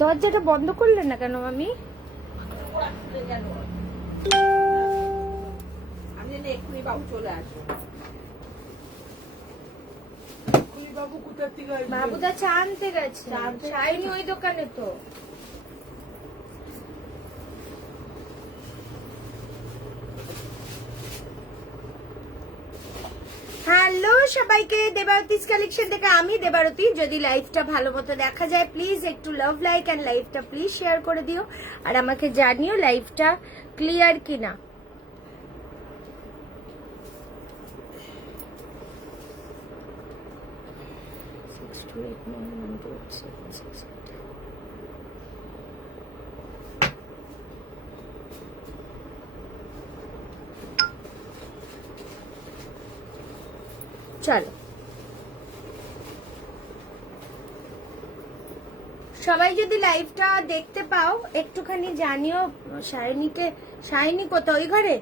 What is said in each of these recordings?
দরজাটা বন্ধ করলেন না কেন মামি? আমি এক্ষুনি বাবু চলে আসবো। বাবু কোথা থেকে আসবে? বাবুদা চা আনতে গেছে, সাইনি ওই দোকানে তো। হ্যালো সবাইকে, দেবারতিস কালেকশন থেকে আমি দেবারতী। যদি লাইভটা ভালো মতো দেখা যায় প্লিজ একটু লাভ লাইক এন্ড লাইভটা প্লিজ শেয়ার করে দিও, আর আমাকে জানিও লাইভটা ক্লিয়ার কিনা। চলো সবাই যদি লাইভটা দেখতে পাও একটুখানি জানিও। শাইনি কোথাও? ওই ঘরে।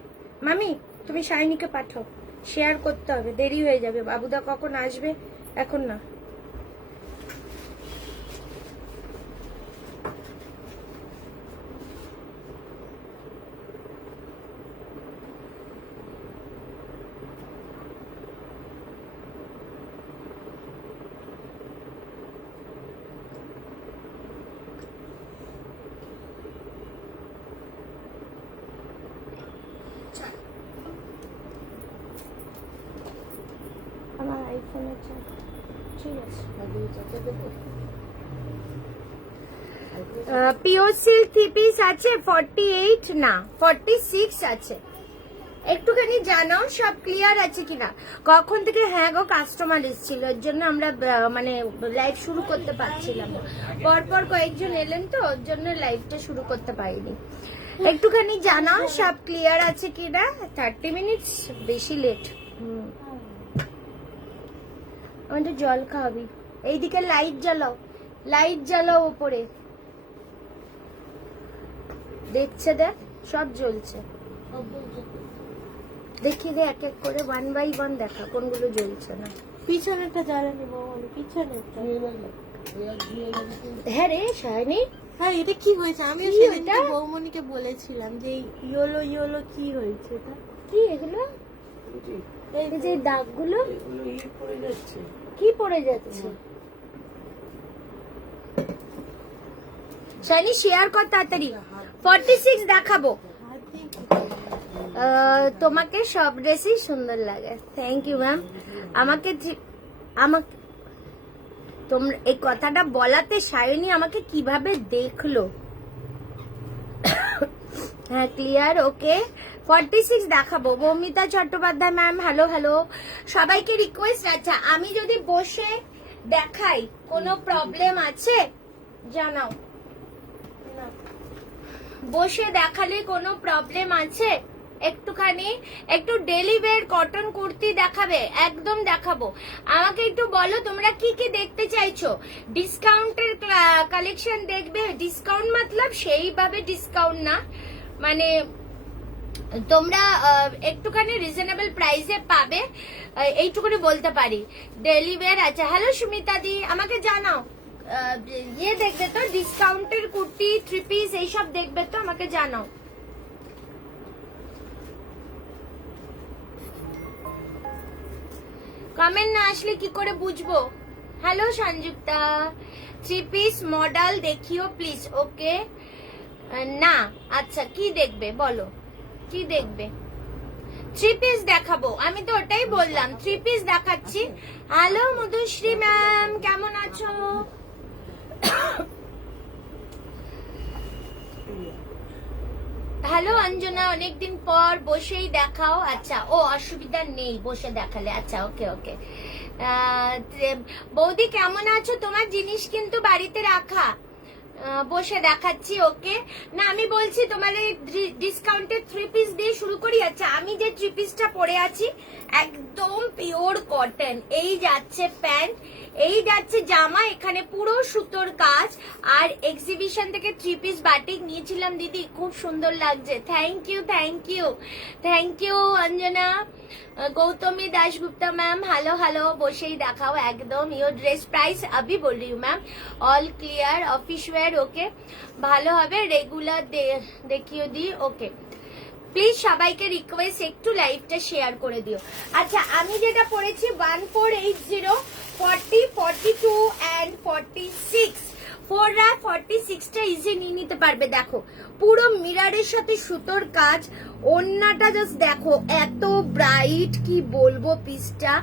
মামি তুমি শাইনিকে পাঠাও, শেয়ার করতে হবে, দেরি হয়ে যাবে। বাবুদা কখন আসবে? এখন না। আমার আইফোনের চার্জ ঠিক আছে। পিওর সিল্ক 3 পিস আছে 48 না 46 আছে। একটুখানি জানাও সব ক্লিয়ার আছে কিনা। কখন থেকে হ্যাঁ গো কাস্টমার এসেছিল, এর জন্য আমরা মানে লাইভ শুরু করতে পারছিলাম না। পরপর কয়েকজন এলেন তো ওর জন্য লাইভটা শুরু করতে পারিনি। একটুখানি জানাও সব ক্লিয়ার আছে কিনা। 30 মিনিটস বেশি লেট। আমাদের জল খাওয়াবি। এইদিকে লাইট জ্বালাও উপরে। দেখছে দেখ সব জ্বলছে। দেখি রে এক এক করে 1 বাই 1 দেখা কোনগুলো জ্বলছে না। পিছনেরটা জ্বালানি বৌমনি, পিছনেরটা। হ্যাঁ রে শাইনি, হ্যাঁ এটা কি হয়েছে? আমিও কি সেদিনকে ওটা? বৌমনিকে বলেছিলাম যে ইয়োলো ইয়োলো কি হয়েছে এটা। কি এগুলো? এই যে দাগগুলো কি পড়ে যাচ্ছে? শাইনি শেয়ার কর তাড়াতাড়ি। 46 দেখাবো। তোমাকে সব ড্রেসই সুন্দর লাগে। Thank you ma'am. আমাকে তোমরা এই কথাটা বলাতে শাইনি আমাকে কিভাবে দেখলো। হ্যাঁ ক্লিয়ার, ওকে 46 দেখাবো। Moumita Chattopadhyay ma'am hello hello. সবাইকে রিকোয়েস্ট, আচ্ছা আমি যদি বসে দেখাই কোনো প্রবলেম আছে জানাও। বসে দেখালে কোনো প্রবলেম আছে? একটু ডেলি ওয়্যার কটন কুর্তি দেখাবে? একদম দেখাবো। আমাকে একটু বলো তোমরা কি কি দেখতে চাইছো। ডিসকাউন্টের কালেকশন দেখবে? ডিসকাউন্ট মতলব সেইভাবে ডিসকাউন্ট না, মানে তোমরা একটুখানি রিজনেবল প্রাইসে পাবে, এইটুকুনি বলতে পারি। ডেলি ওয়্যার আছে। হ্যালো সুমিতা দি, আমাকে জানাও ইয়ে দেখবে তো, ডিসকাউন্টের কুর্তি 3 পিস এইসব দেখবে তো, আমাকে জানাও। কমেন্ট না আসলে কি করে বুঝবো। হ্যালো সংযুক্তা, 3 পিস মডেল দেখিও প্লিজ। ওকে না আচ্ছা কি দেখবে বলো, কি দেখবে? 3 পিস দেখাবো, আমি তো ওটাই বললাম 3 পিস দেখাচ্ছি। হ্যালো মধুশ্রী ম্যাম, কেমন আছো? হ্যালো অঞ্জনা, অনেকদিন পর, বসেই দেখাও। আচ্ছা ও অসুবিধা নেই বসে দেখালে। আচ্ছা ওকে ওকে। বৌদি কেমন আছো? তোমার জিনিস কিন্তু বাড়িতে রাখা, বসে দেখাচ্ছি। ওকে, না আমি বলছি তোমার এই ডিসকাউন্টেড 3 পিস দিয়ে শুরু করি। আচ্ছা, আমি যে 3 পিসটা পরে আছি একদম পিওর কটন। এই যাচ্ছে প্যান্ট, এই যাচ্ছে জামা, এখানে পুরো সুতোর কাজ। আর এক্সিবিশন থেকে 3 পিস বাটিক নিয়েছিলাম দিদি, খুব সুন্দর লাগছে। Thank you, thank you, thank you Anjana. Gautami Dasgupta ma'am, hello hello, বসেই দেখাও একদম। ইয়োর ড্রেস প্রাইস अभी बोल रही हूँ ma'am, all clear, office where okay, ভালো হবে, রেগুলার দেখিয়ে দিই। ওকে, প্লিজ সবাইকে রিকোয়েস্ট একটু লাইভটা শেয়ার করে দিও। আচ্ছা, আমি যেটা পড়েছি 1480, 40, 42 and 46, 46টা ইজি নিয়ে নিতে পারবে। দেখো পুরো মিরারের সাথে সুতোর কাজ, ওন্নাটা জাস্ট দেখো এত ব্রাইট, কি বলবো পিসটা,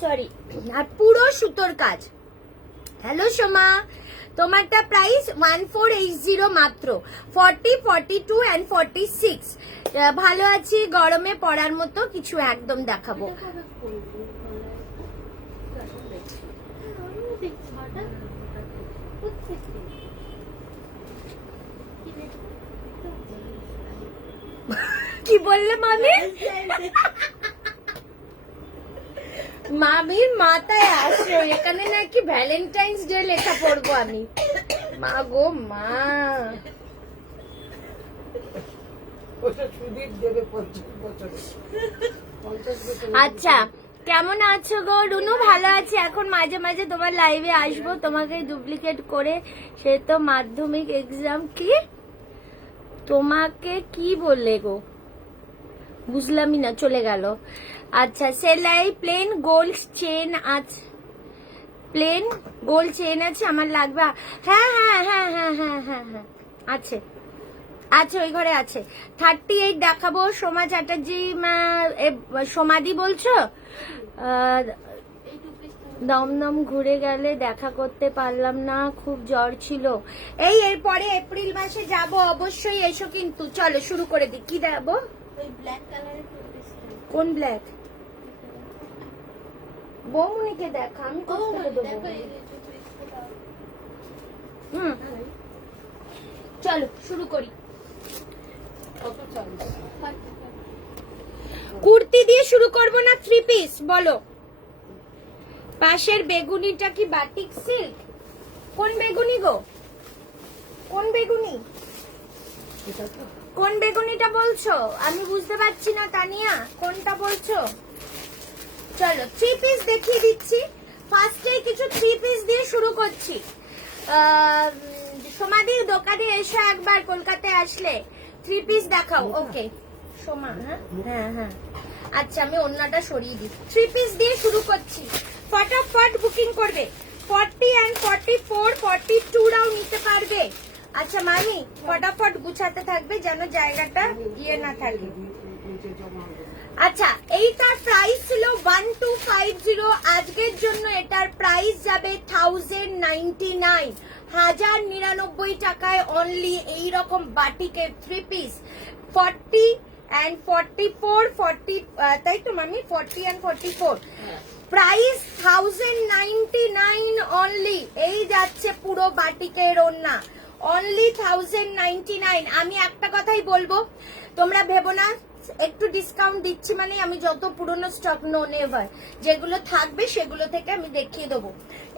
সরি, আর পুরো সুতোর কাজ। হ্যালো সোমা, তোমারটা প্রাইস 1480 মাত্র, 40, 42 and 46। ভালো আছি, গরমে পরার মতো কিছু একদম দেখাবো। কি বললে মামি? মামির মাথায় আসো, এখানে নাকি ভ্যালেন্টাইন্স ডে লেখা পড়বো আমি। মা গো মা, ওটা সুদীপ দেবে 50 বছরে। আচ্ছা কেমন আছো গো রুনু? ভালো আছি, এখন মাঝে মাঝে তোমার লাইভে আসবো তোমাকে ডুপ্লিকেট করে। সে তো মাধ্যমিক এক্সাম, কি তোমাকে কি বললে গো, বুঝলামই না, চলে গেল। আচ্ছা, সেলাই প্লেন গোল্ড চেন আছে, প্লেন গোল্ড চেন আছে, আমার লাগবে। হ্যাঁ হ্যাঁ হ্যাঁ হ্যাঁ হ্যাঁ হ্যাঁ হ্যাঁ আছে, আচ্ছা ওই ঘরে আছে। 38 দেখাবো। সোমা চ্যাটার্জি, সোমাদি বলছো? দমদম ঘুরে গেলে দেখা করতে পারলাম না, খুব জ্বর ছিল। এরপরে এপ্রিল মাসে যাব, অবশ্যই এসো কিন্তু। চলো শুরু করে দিই। কি দেবো? কোন ব্ল্যাক? বৌমনিকে দেখা, আমি কোথায় দেবো? চলো শুরু করি। কত চালু? কুর্তি দিয়ে শুরু করব না 3 পিস বলো? পাশের বেগুনিটা কি বাটিক সিল্ক? কোন বেগুনি গো? কোন বেগুনি? এটা তো কোন বেগুনিটা বলছো? আমি বুঝতে পারছি না তানিয়া, কোনটা বলছো? চলো 3 পিস দেখিয়ে দিচ্ছি। ফার্স্টে কিছু 3 পিস দিয়ে শুরু করছি। সোমাদির দোকানে এসো একবার, কলকাতায় আসলে 3 পিস দেখাও। ওকে সোমা, হ্যাঁ হ্যাঁ হ্যাঁ, আচ্ছা আমি অন্যটা সরিয়ে দিই। 3 পিস দিয়ে শুরু করছি, ফটাফট বুকিং করবে। 40 and 44, 42রাও নিতে পারবে। আচ্ছা মামি ফটাফট গুছাতে থাকবে যেন জায়গাটা গিয়ে না থাকে। আচ্ছা, এইটার প্রাইস ছিল 1250, আজকের জন্য এটার প্রাইস যাবে 1099, 1099 টাকায় অনলি এইরকম বাটিকের 3 পিস। 40 and 44, 40 তাই তো মামি? 40 and 44 প্রাইস 1099 অনলি। এই যাচ্ছে পুরো বাটিকের ওড়না, অনলি 1099। আমি একটা কথাই বলবো, তোমরা ভেবো না একটু ডিসকাউন্ট দিচ্ছি মানে আমি যত পুরনো স্টক নো নেভার, যেগুলো থাকবে সেগুলো থেকে আমি দেখিয়ে দেবো।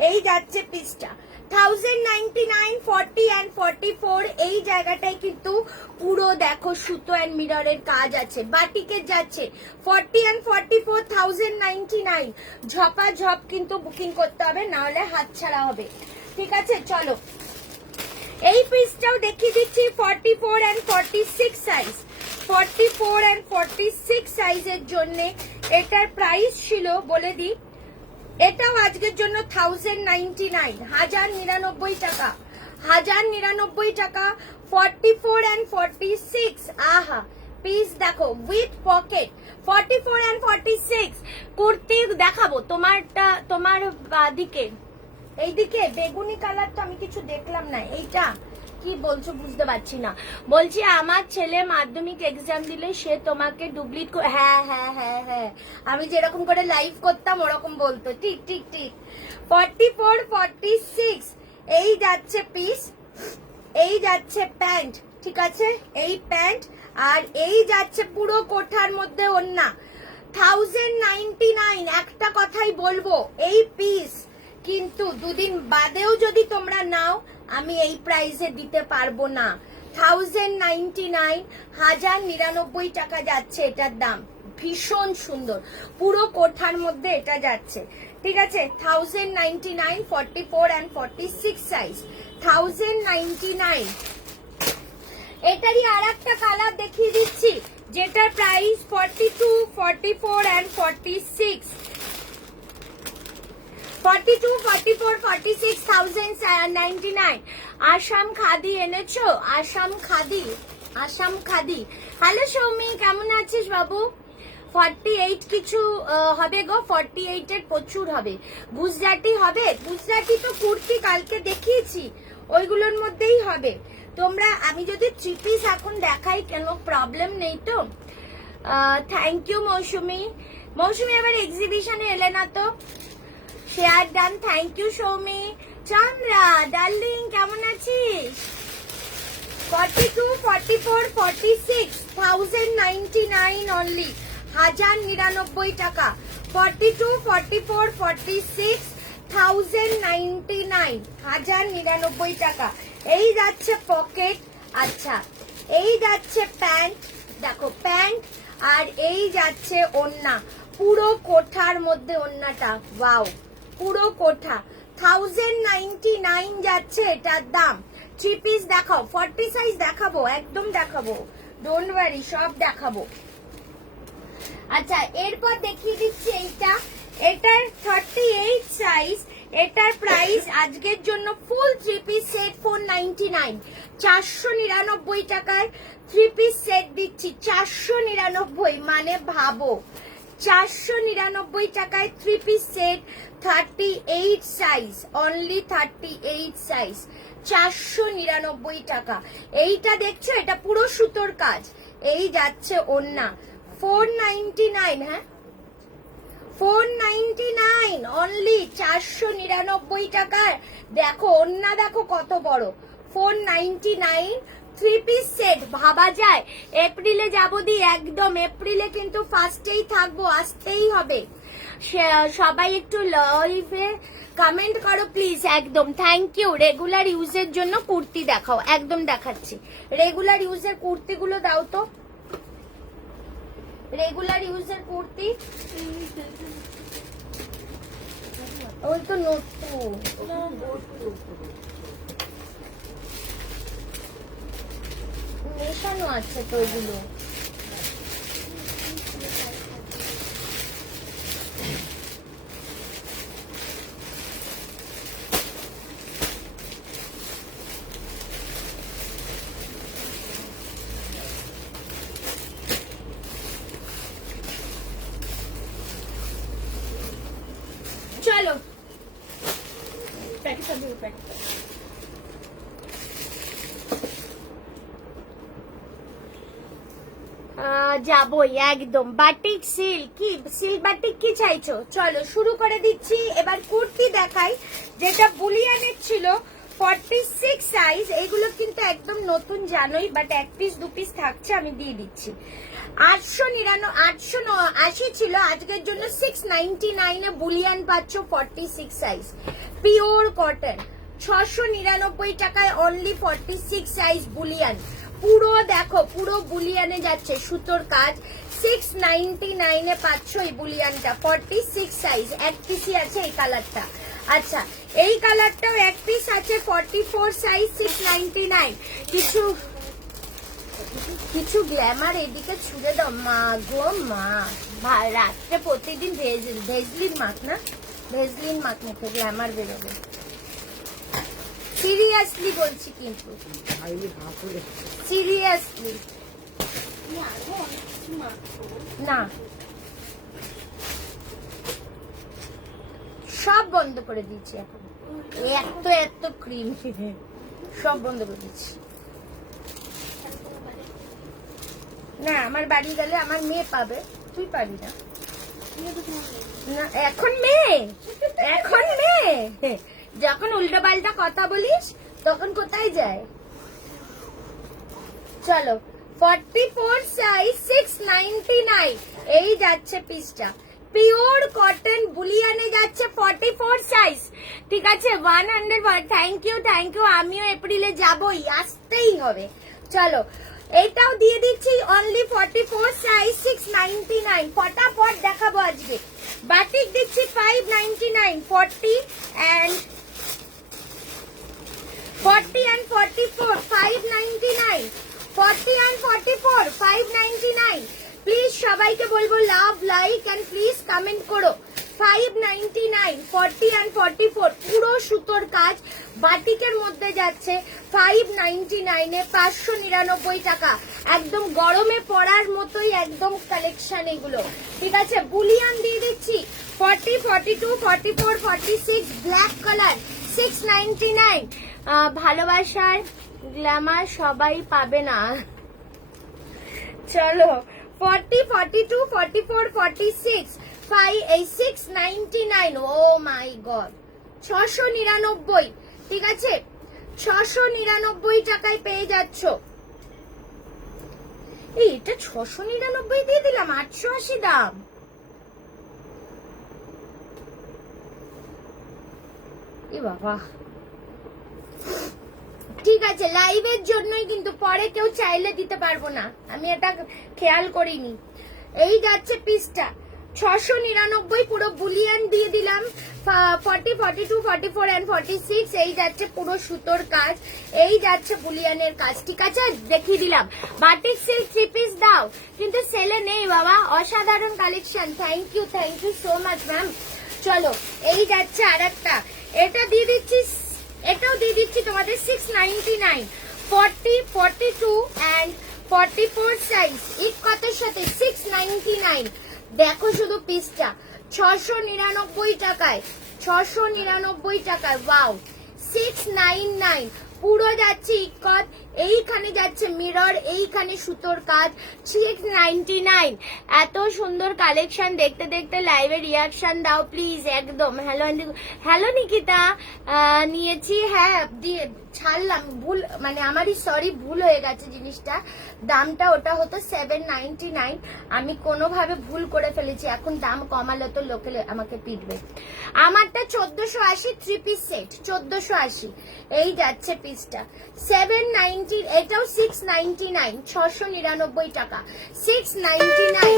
এই যাচ্ছে পিসটা 1099, 40 and 44। এই জায়গাটায় কিন্তু পুরো দেখো সুতো অ্যান্ড মিররের কাজ আছে, বাটিকের যাচ্ছে। 40 and 44, 1099। ঝপাঝপ কিন্তু বুকিং করতে হবে, না হলে হাতছাড়া হবে। ঠিক আছে, চলো এই পিসটাও দেখিয়ে দিচ্ছি। 44 and 46 সাইজ, 44 and 46 সাইজের জন্য এটার প্রাইস ছিল বলে দিই, এটাও আজকের জন্য 1099, 1099 টাকা, 1099 টাকা। 44 and 46, আহা পিস দেখো উইথ পকেট। 44 and 46 কুর্তি দেখাবো তোমারটা, তোমার দিকে এইদিকে বেগুনি কালার তো আমি কিছু দেখলাম না। এইটা কি বলছো বুঝতে পারছি না। বলছি আমার ছেলে মাধ্যমিক এক্সাম দিলে সে তোমাকে ডুপ্লিট, হ্যাঁ হ্যাঁ হ্যাঁ হ্যাঁ, আমি যেরকম করে লাইভ করতাম ওরকম বলতো। ঠিক ঠিক ঠিক। 44, 46 এই যাচ্ছে পিস, এই যাচ্ছে প্যান্ট, ঠিক আছে, এই প্যান্ট, আর এই যাচ্ছে পুরো কোঠার মধ্যে ওড়না। 1099। একটা কথাই বলবো, এই পিস কিন্তু দুদিন বাদেও যদি তোমরা নাও আমি এই প্রাইসে দিতে পারবো না। 1099, 1099 টাকা যাচ্ছে এটার দাম। ভীষণ সুন্দর, পুরো কোঠার মধ্যে এটা যাচ্ছে, ঠিক আছে। 1099, 44 and 46 সাইজ, 1099। এটারই আর একটা কালার দেখিয়ে দিচ্ছি, যেটার প্রাইস 42, 44 and 46। 42, 44, 46, 1099। আসাম খাদি এনেছো? আসাম খাদি, আসাম খাদি। হ্যালো সৌমি, কেমন আছিস বাবু? 48 কিছু হবে গো, 48 এর প্রচুর হবে। গুজরাটি হবে, গুজরাটি তো কুর্তি কালকে দেখিয়েছি, ওইগুলোর মধ্যেই হবে। তোমরা, আমি যদি 3 পিস এখন দেখাই, কেন প্রবলেম নেই তো। থ্যাংক ইউ মৌসুমি। মৌসুমি এবার এক্সিবিশনে এলে না তো? Share done, thank you Soumi. Chandra darling, কেমন আছিস? 42, 44, 46, 1099 অনলি, 1099 টাকা। 42, 44, 46, 1099, 1099 টাকা। এই যাচ্ছে পকেট, আচ্ছা, এই যাচ্ছে প্যান্ট, দেখো প্যান্ট, আর এই যাচ্ছে ওড়না, পুরো কোঠার মধ্যে ওড়নাটা, ওয়াও, পুরো কোঠা। 1099 যাচ্ছে এটার দাম। 3 পিস দেখাও, 40 সাইজ দেখাবো, একদম দেখাবো, ডোন্ট ওয়ারি, সব দেখাবো। আচ্ছা, এরপর দেখিয়ে দিচ্ছি এইটা, এটার 38 সাইজ, এটার প্রাইস আজকের জন্য ফুল 3 পিস সেট 499, 499 টাকায় 3 পিস সেট দিচ্ছি। 499 মানে ভাবো, 499 টাকায় 3 piece set, 38 size, only 38 size, 499 টাকা। এইটা দেখছো, এটা পুরো সুতোর কাজ, এই যাচ্ছে ওড়না, 499, হ্যাঁ 499 অনলি, 499 টাকায়। দেখো ওড়না, দেখো কত বড়, 499, 3 পিস সেট। ভাবা যায়? এপ্রিলে যাবো দি, একদম এপ্রিলে কিন্তু ফার্স্টেই থাকবো, আসতেই হবে। সবাই একটু লাইভে কমেন্ট করো প্লিজ, একদম থ্যাংক ইউ। রেগুলার ইউজের জন্য কুর্তি দেখাও, একদম দেখাচ্ছি। রেগুলার ইউজের কুর্তিগুলো দাও তো, রেগুলার ইউজের কুর্তি। ওই তো নতুন মেশানো আছে তো ওইগুলো। চলো যাবই একদম। বাটিক সিল্ক, কি সিল্ক বাটিক কি চাইছো? চলো শুরু করে দিচ্ছি। এবার কুর্তি দেখাই, যেটা বুলিয়ানের ছিল 46 সাইজ। এইগুলো কিন্তু একদম নতুন জানোই, বাট 1 পিস 2 পিস থাকছে, আমি দিয়ে দিচ্ছি। 880 ছিল, আজকের জন্য 699 এ বুলিয়ান পাচ্ছ 46 সাইজ, পিওর কটন। 699 টাকায় অনলি 46 সাইজ বুলিয়ান। পুরো দেখো, পুরো বুলিয়ানে যাচ্ছে, সুতোর কাজ। 699 এ পাচ্ছ এই বুলিয়ানটা, 46 সাইজ। 1 পিসই আছে এই কালারটা। আচ্ছা, এই কালারটাও 1 পিস আছে, 44 সাইজ, 699। কিছু গ্ল্যামার এদিকে ছুড়ে দাও, মা গো মা। রাত্রে প্রতিদিন ভেজলিন মাখ না, ভেজলিন মাখ মুখে গ্ল্যামার বেরোবে। সিরিয়াসলি বলছি, কিন্তু সিরিয়াসলি না, সব বন্ধ করে দিচ্ছি এখন। এত ক্রিম সব বন্ধ করে দিচ্ছি। না, আমার বাড়ি গেলে আমার মেয়ে পাবে, তুই পাবি না। না, এখন মেয়ে যখন উল্টো পাল্টা কথা বলিস তখন কোথায় যায়? চলো 44 সাইজ 699 এই যাচ্ছে পিসটা। পিওর কটন বুলিয়ানে যাচ্ছে 44 সাইজ। ঠিক আছে 100। থ্যাংক ইউ আমিও এপ্রিলে যাবই, আসতেই হবে। চলো এইটাও দিয়ে দিচ্ছি অনলি 44 সাইজ 699। ফটাফট দেখাবো আজকে। বাটিক দিচ্ছি 599 40 and 44 599 40 and 44 599। প্লিজ সবাইকে বলবো love like and please comment করো। 599 40 and 44 পুরো সুতোর কাজ বাটিকের মধ্যে যাচ্ছে 599 এ 599 টাকা। একদম গরমে পড়ার মতোই একদম কালেকশন এগুলো। ঠিক আছে বুলিয়ান দিয়ে দিচ্ছি 40 42 44 46 ব্ল্যাক কালার 699। ভালোবাসার গ্ল্যামার সবাই পাবে না। চলো 40 42 44 46 699। ও মাই গড 699। ঠিক আছে 699 টাকায় পেয়ে যাচ্ছ। এই এটা 699 দিয়ে দিলাম, 880 দাম। এ বাবা ঠিক আছে লাইভের জন্যই, কিন্তু পরে কেউ চাইলে দিতে পারবো না, আমি এটা খেয়াল করিনি। এই যাচ্ছে পিসটা 699 পুরো বুলিয়ান দিয়ে দিলাম। 40 42 44 and 46 এই যাচ্ছে পুরো সুতোর কাজ, এই যাচ্ছে বুলিয়ানের কাজ। ঠিক আছে দেখিয়ে দিলাম। বাটিক সিল্ক 3 পিস দাও, কিন্তু সেলে নেই বাবা, অসাধারণ collection. Thank you so much ma'am. চলো এই যাচ্ছে আরেকটা, এটা দিয়ে দিচ্ছি, এটাও দিয়ে দিচ্ছি তোমাদের 699 40 42 and 44 সাইজ। এক কথার সাথে 699। দেখো শুধু পিসটা 699 টাকায়, 699 টাকায়। ওয়াও 699 পুরো যাচ্ছে ইকত, এইখানে যাচ্ছে মিরর, এইখানে সুতোর কাজ 699। এত সুন্দর কালেকশন দেখতে দেখতে লাইভে রিয়াকশন দাও প্লিজ একদম। হ্যালো নিকিতা, নিয়েছি, হ্যাঁ দিয়ে ছাড়লাম, ভুল মানে আমারই সরি, ভুল হয়ে গেছে জিনিসটা। দামটা ওটা হতো 799, আমি কোনোভাবে ভুল করে ফেলেছি, এখন দাম কমালে তো লোকে আমাকে পিটবে। আমারটা 1480 3 পিস সেট 1480। এই যাচ্ছে পিসটা 790, এটাও 699 699 টাকা 699।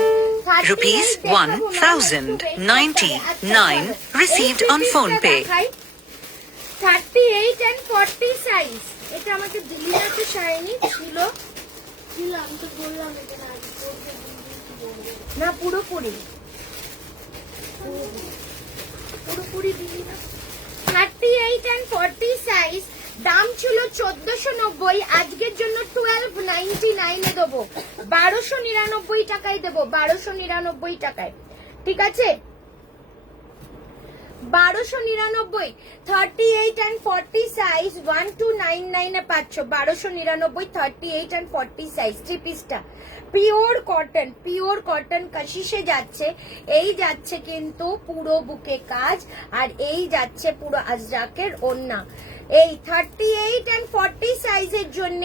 Rupees 1099 received on phone pay. 38 and 40 size. এটা আমাকে দিল্লি রাতে শাইনি ছিল, আমি তো বললাম এটা না পুরোপুরি দিলি না। 38 and 40 সাইজ, দাম ছিল 1490, আজকের জন্য 1299 এ দেবো, 1299 টাকায় দেবো, 1299 টাকায়। ঠিক আছে 1299। 38 and 40 সাইজ 1299 এ পাচ্ছ, 1299 38 and 40 সাইজ 3 পিসটা। পিওর কটন কাশিসে যাচ্ছে, এই যাচ্ছে কিন্তু পুরো বুকে কাজ, আর এই যাচ্ছে পুরো আজরাকের ওড়না। এই 38 and 40 সাইজের জন্য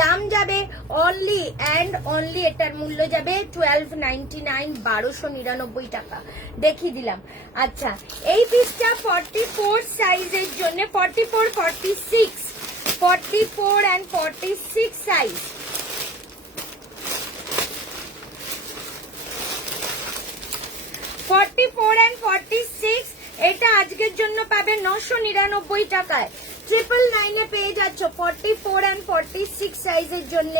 দাম যাবে অনলি অ্যান্ড অনলি, এটার মূল্য যাবে 1299 1299 টাকা। দেখিয়ে দিলাম। আচ্ছা এই পিসটা 44 সাইজের জন্য 44 and 46 সাইজ। 44 and 46 এটা আজকের জন্য পাবে 999 টাকায়। 999 এ পেয়ে যাচ্ছ 44 and 46 সাইজের জন্য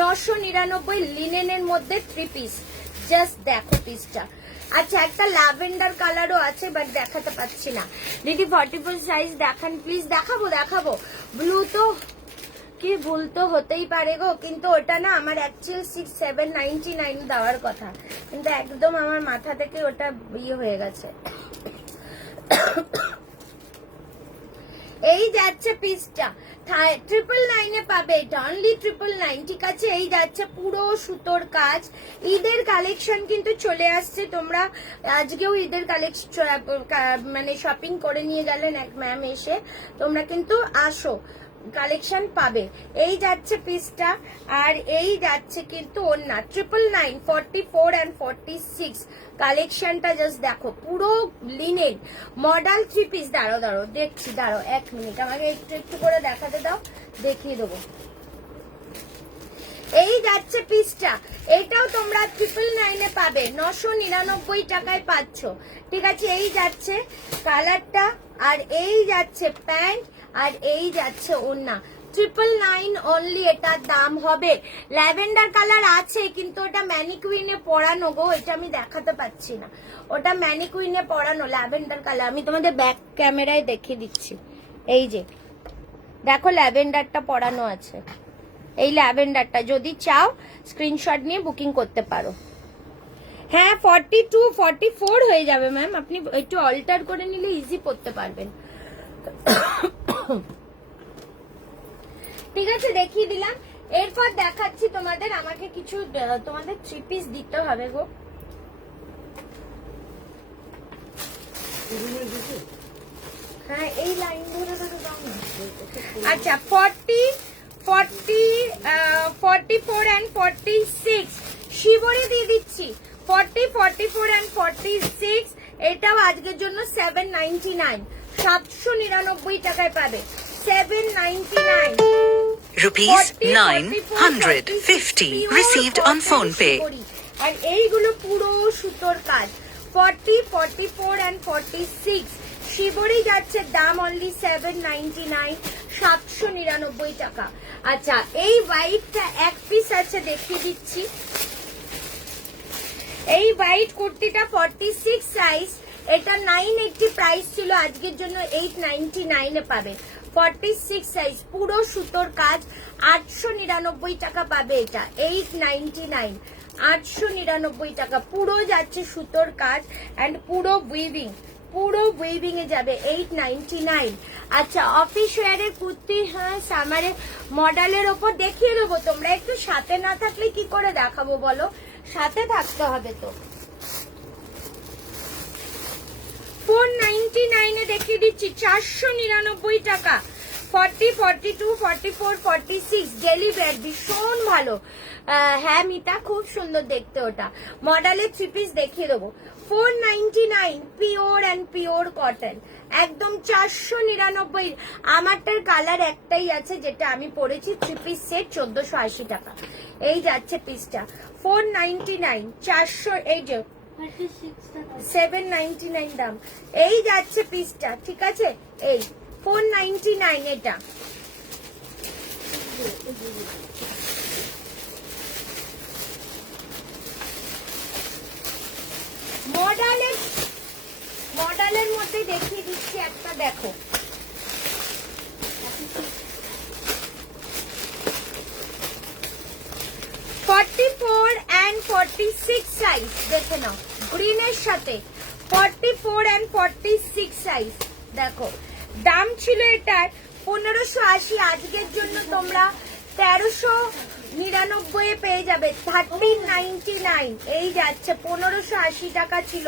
999 লিনেনের মধ্যে 3 পিস। জাস্ট দেখো পিসটা। আচ্ছা একটা ল্যাভেন্ডার কালারও আছে, বাট দেখাতে পাচ্ছি না। দিদি 44 সাইজ দেখান প্লিজ। দেখাবো। ব্লু তো কি ভুল তো হতেই পারে গো, কিন্তু ওটা না আমার অ্যাকচুয়াল 799 দেওয়ার কথা, কিন্তু একদম আমার মাথা থেকে ওটা ইয়ে হয়ে গেছে। এই যাচ্ছে পিসটা 999 পাবে এটা, অনলি 999। ঠিক আছে, এই যাচ্ছে পুরো সুতোর কাজ। ঈদের কালেকশন কিন্তু চলে আসছে, তোমরা আজকেও ঈদের কালেকশন মানে শপিং করে নিয়ে গেলেন এক ম্যাম এসে, তোমরা কিন্তু আসো, কালেকশন পাবে। এই যাচ্ছে পিসটা, আর এই যাচ্ছে কিন্তু ওন্না 999, 44 and 46 কালেকশনটা জাস্ট দেখো, পুরো লিনেন মডেল 3 পিস। দাঁড়াও দেখছি, দাঁড়াও 1 মিনিট, আমাকে একটু করে দেখাতে দাও, দেখিয়ে দেবো। এই যাচ্ছে পিসটা, এটাও তোমরা 999 এ পাবে, 999 টাকায় পাচ্ছ। ঠিক আছে, এই যাচ্ছে কালারটা, আর এই যাচ্ছে প্যান্ট, আর এই যাচ্ছে ওন্না। 999 অনলি এটার দাম হবে। ল্যাভেন্ডার কালার আছে, কিন্তু ওটা ম্যানিকুইনে পরানো গো, এটা আমি দেখাতে পাচ্ছি না, ওটা ম্যানিকুইনে পরানো ল্যাভেন্ডার কালার। আমি তোমাদের ব্যাক ক্যামেরায় দেখিয়ে দিচ্ছি, এই যে দেখো ল্যাভেন্ডারটা পরানো আছে, এই ল্যাভেন্ডারটা যদি চাও স্ক্রিনশট নিয়ে বুকিং করতে পারো। হ্যাঁ 42, 44 হয়ে যাবে ম্যাম, আপনি একটু অল্টার করে নিলে ইজি পড়তে পারবেন। ঠিক আছে, দেখিয়ে দিলাম। এরপর দেখাচ্ছি তোমাদের, আমাকে কিছু তোমাদের 3 পিস দিতে হবে গো। হ্যাঁ এই লাইন ধরে দাও না। আচ্ছা 44 and 46 শিবরে দিয়ে দিচ্ছি, 40, 44 and 46। এটাও আজকের জন্য 799, 799 টাকায় পাবে, 799। Rupees 950 received on phone pay. আর এইগুলো পুরো সুতোর কাজ, 40, 44 and 46 শিবরে যাচ্ছে, দাম অনলি 799, 799 টাকা। আচ্ছা এই হোয়াইটটা 1 পিস আছে, দেখিয়ে দিচ্ছি। এই হোয়াইট কুর্তিটা 46 সাইজ, এটা 980 প্রাইস ছিল, আজকের জন্য 899 এ পাবে। 46 সাইজ, পুরো সুতোর কাজ, 899 টাকা পাবে এটা, 899, 899 টাকা। পুরো যাচ্ছে সুতোর কাজ এন্ড পুরো উইভিং এ যাবে, 899। আচ্ছা অফিস ওয়্যারের কুর্তি, হ্যাঁ সামারের মডেলের ওপর দেখিয়ে দেবো, তোমরা একটু সাথে না থাকলে কি করে দেখাবো বলো, সাথে থাকতে হবে তো। 499 এ দেখিয়ে দিচ্ছি, 499 টাকা। 40, 42, 44, 46 ডেলি ওয়্যার, ভীষণ ভালো। হ্যাঁ মিতা খুব সুন্দর দেখতে, ওটা মডেলের 3 পিস দেখিয়ে দেবো। 499 পিওর অ্যান্ড পিওর কটন, একদম 499। আমারটার কালার একটাই আছে যেটা আমি পরেছি, 3 পিস সেট 1480 টাকা। এই যাচ্ছে পিসটা 499, 400, এই যে 799 দাম। এই যাচ্ছে পিসটা, ঠিক আছে, এই 499 এটা। মডেলের মধ্যে দেখিয়ে দিচ্ছি একটা, দেখো 44 and 46 সাইজ, দেখে নাও গ্রিনের সাথে 44 and 46 সাইজ। দেখো দাম ছিল এটার 1580, আজকের জন্য তোমরা 1399 পেয়ে যাবে, 1399। এই যাচ্ছে 1580 টাকা ছিল,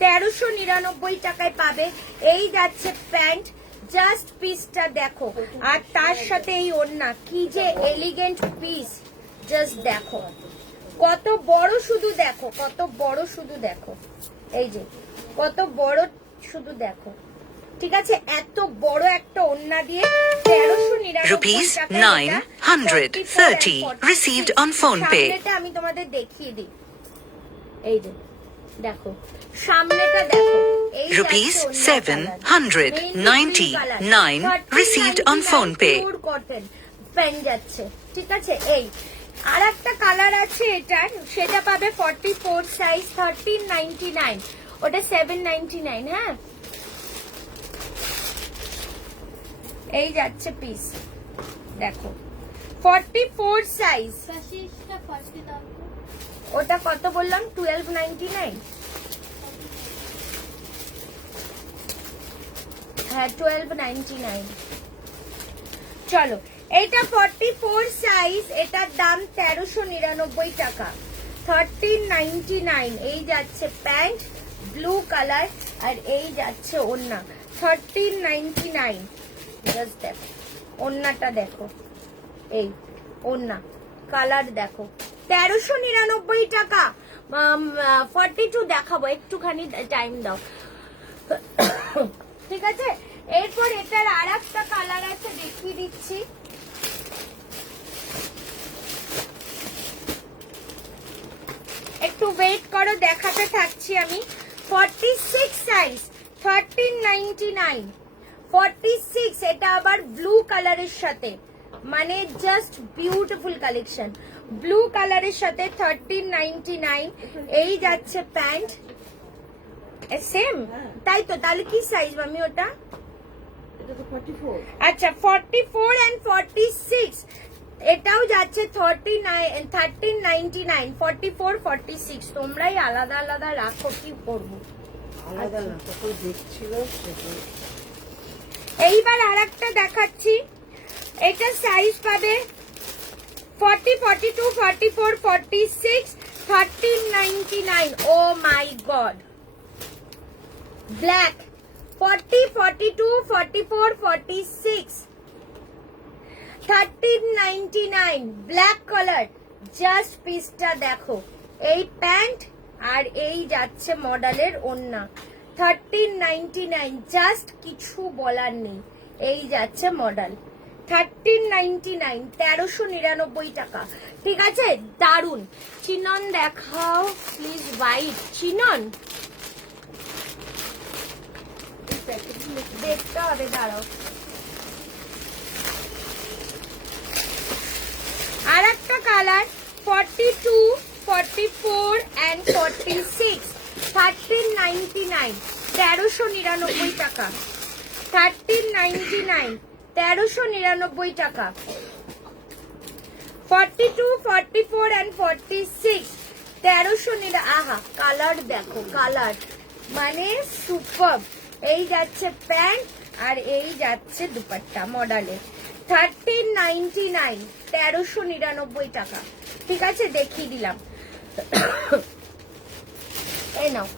1399 টাকায় পাবে। এই যাচ্ছে প্যান্ট, জাস্ট পিসটা দেখো, আর তার সাথে এই ওড়না, কি যে এলিগেন্ট পিস, জাস্ট দেখো কত বড়, শুধু দেখো কত বড়, শুধু দেখো, এই যে কত বড়, শুধু দেখো। ঠিক আছে, এত বড় একটা ওড়না দিয়ে 1399 Rupees 930 received on phone pay. সামনেটা আমি তোমাদের দেখিয়ে দিই, এই যে দেখো সামনেটা দেখো, এই Rupees 799 received on phone pay. Cotton pen যাচ্ছে, ঠিক আছে। এই আর একটা কালার আছে এটার, সেটা পাবে 44 সাইজ, 1399, ওটা 799। হ্যাঁ এই যাচ্ছে পিস, দেখো 44 সাইজ। ওটা কত বললাম, 1299। হ্যাঁ 1299, চলো এইটা 44 সাইজ, এটার দাম 1399 টাকা, 1399। এই যাচ্ছে প্যান্ট ব্লু কালার, আর এই যাচ্ছে ওড়না 1399। জাস্ট দেখো ওড়নাটা দেখো, এই ওড়না কালার দেখো 1399 টাকা। 42 দেখাবো, একটুখানি টাইম দাও। ঠিক আছে, এরপর এটার আর একটা কালার আছে, দেখিয়ে দিচ্ছি। একটু ওয়েট করো, দেখাতে থাকছি আমি। 46 সাইজ, 1399। 46, এটা আবার ব্লু কালারের সাথে, মানে জাস্ট বিউটিফুল কালেকশন। ব্লু কালারের সাথে 1399। এই যাচ্ছে প্যান্ট, সেম তাই তো? তাহলে কি সাইজ মামি ওটা? এটা তো 44। আচ্ছা 44 and 46, এটাও যাচ্ছে 1399। 44 46 তোমরাই আলাদা আলাদা রাখো, কি করবো। আলাদা না, কত দেখছিল সেটা। এইবার আরেকটা দেখাচ্ছি, এটা সাইজ পাবে 40, 42, 44, 46, 1399। Oh my god, black 40, 42, 44, 46, 1399 black colour. Just পিসটা দেখো, এই প্যান্ট আর এই যাচ্ছে মডেলের ওড়না 1399। জাস্ট কিছু বলার নেই। এই যাচ্ছে মডেল 1399, 1399 টাকা। ঠিক আছে, দারুন। চিনন দেখাও প্লিজ, হোয়াইট চিনন দেখতে হবে, দাঁড়াও। আর একটা কালার 42, 44 and 46, 1399, 1399 টাকা। 1399, 1399 টাকা। 42, 44 and 46, 1399। আহা, কালার দেখো, কালার মানে সুপার। এই যাচ্ছে প্যান্ট আর এই যাচ্ছে দুপাট্টা মডেলে 1399, 1399 টাকা। ঠিক আছে, দেখিয়ে দিলাম। এই নাও।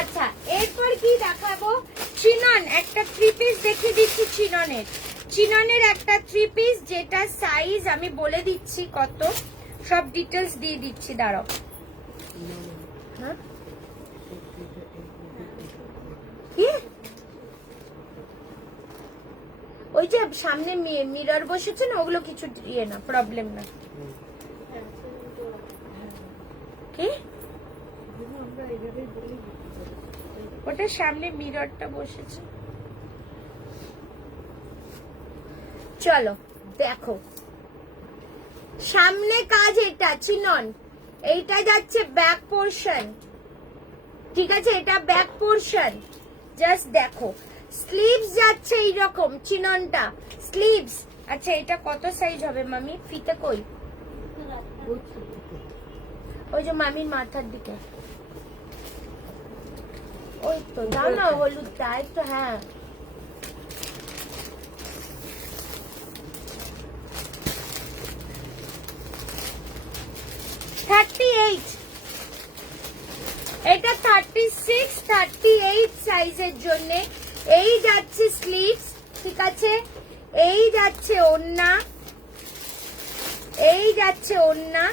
আচ্ছা, এরপর কি দেখাবো? চিনন একটা 3 পিস দেখিয়ে দিচ্ছি। চিননের একটা 3 পিস, যেটা সাইজ আমি বলে দিচ্ছি কত, সব ডিটেলস দিয়ে দিচ্ছি, দাঁড়াও। হ্যাঁ কি? ওই যে সামনে মিরর বসেছে না, ওগুলো কিছু ইয়ে না, প্রবলেম না। কি আমরা এইভাবে বলি, ওটা সামনে মিররটা বসেছে। চলো দেখো, সামনে কাজ এটা চিনন, এইটা যাচ্ছে ব্যাক পোর্শন। ঠিক আছে, এটা ব্যাক পোর্শন। জাস্ট দেখো, স্লিভস যাচ্ছে এইরকম চিননটা, স্লিভস। আচ্ছা, এটা কত সাইজ হবে মামি? ফিতে কই? ওই যে মামির মাথার দিকে, ওই তো দাও না হলুদটা একটু। হ্যাঁ, এটা 36, 38 সাইজের জন্য। এই যাচ্ছে স্লিভস। ঠিক আছে, এই যাচ্ছে ওড়না, এই যাচ্ছে ওড়না,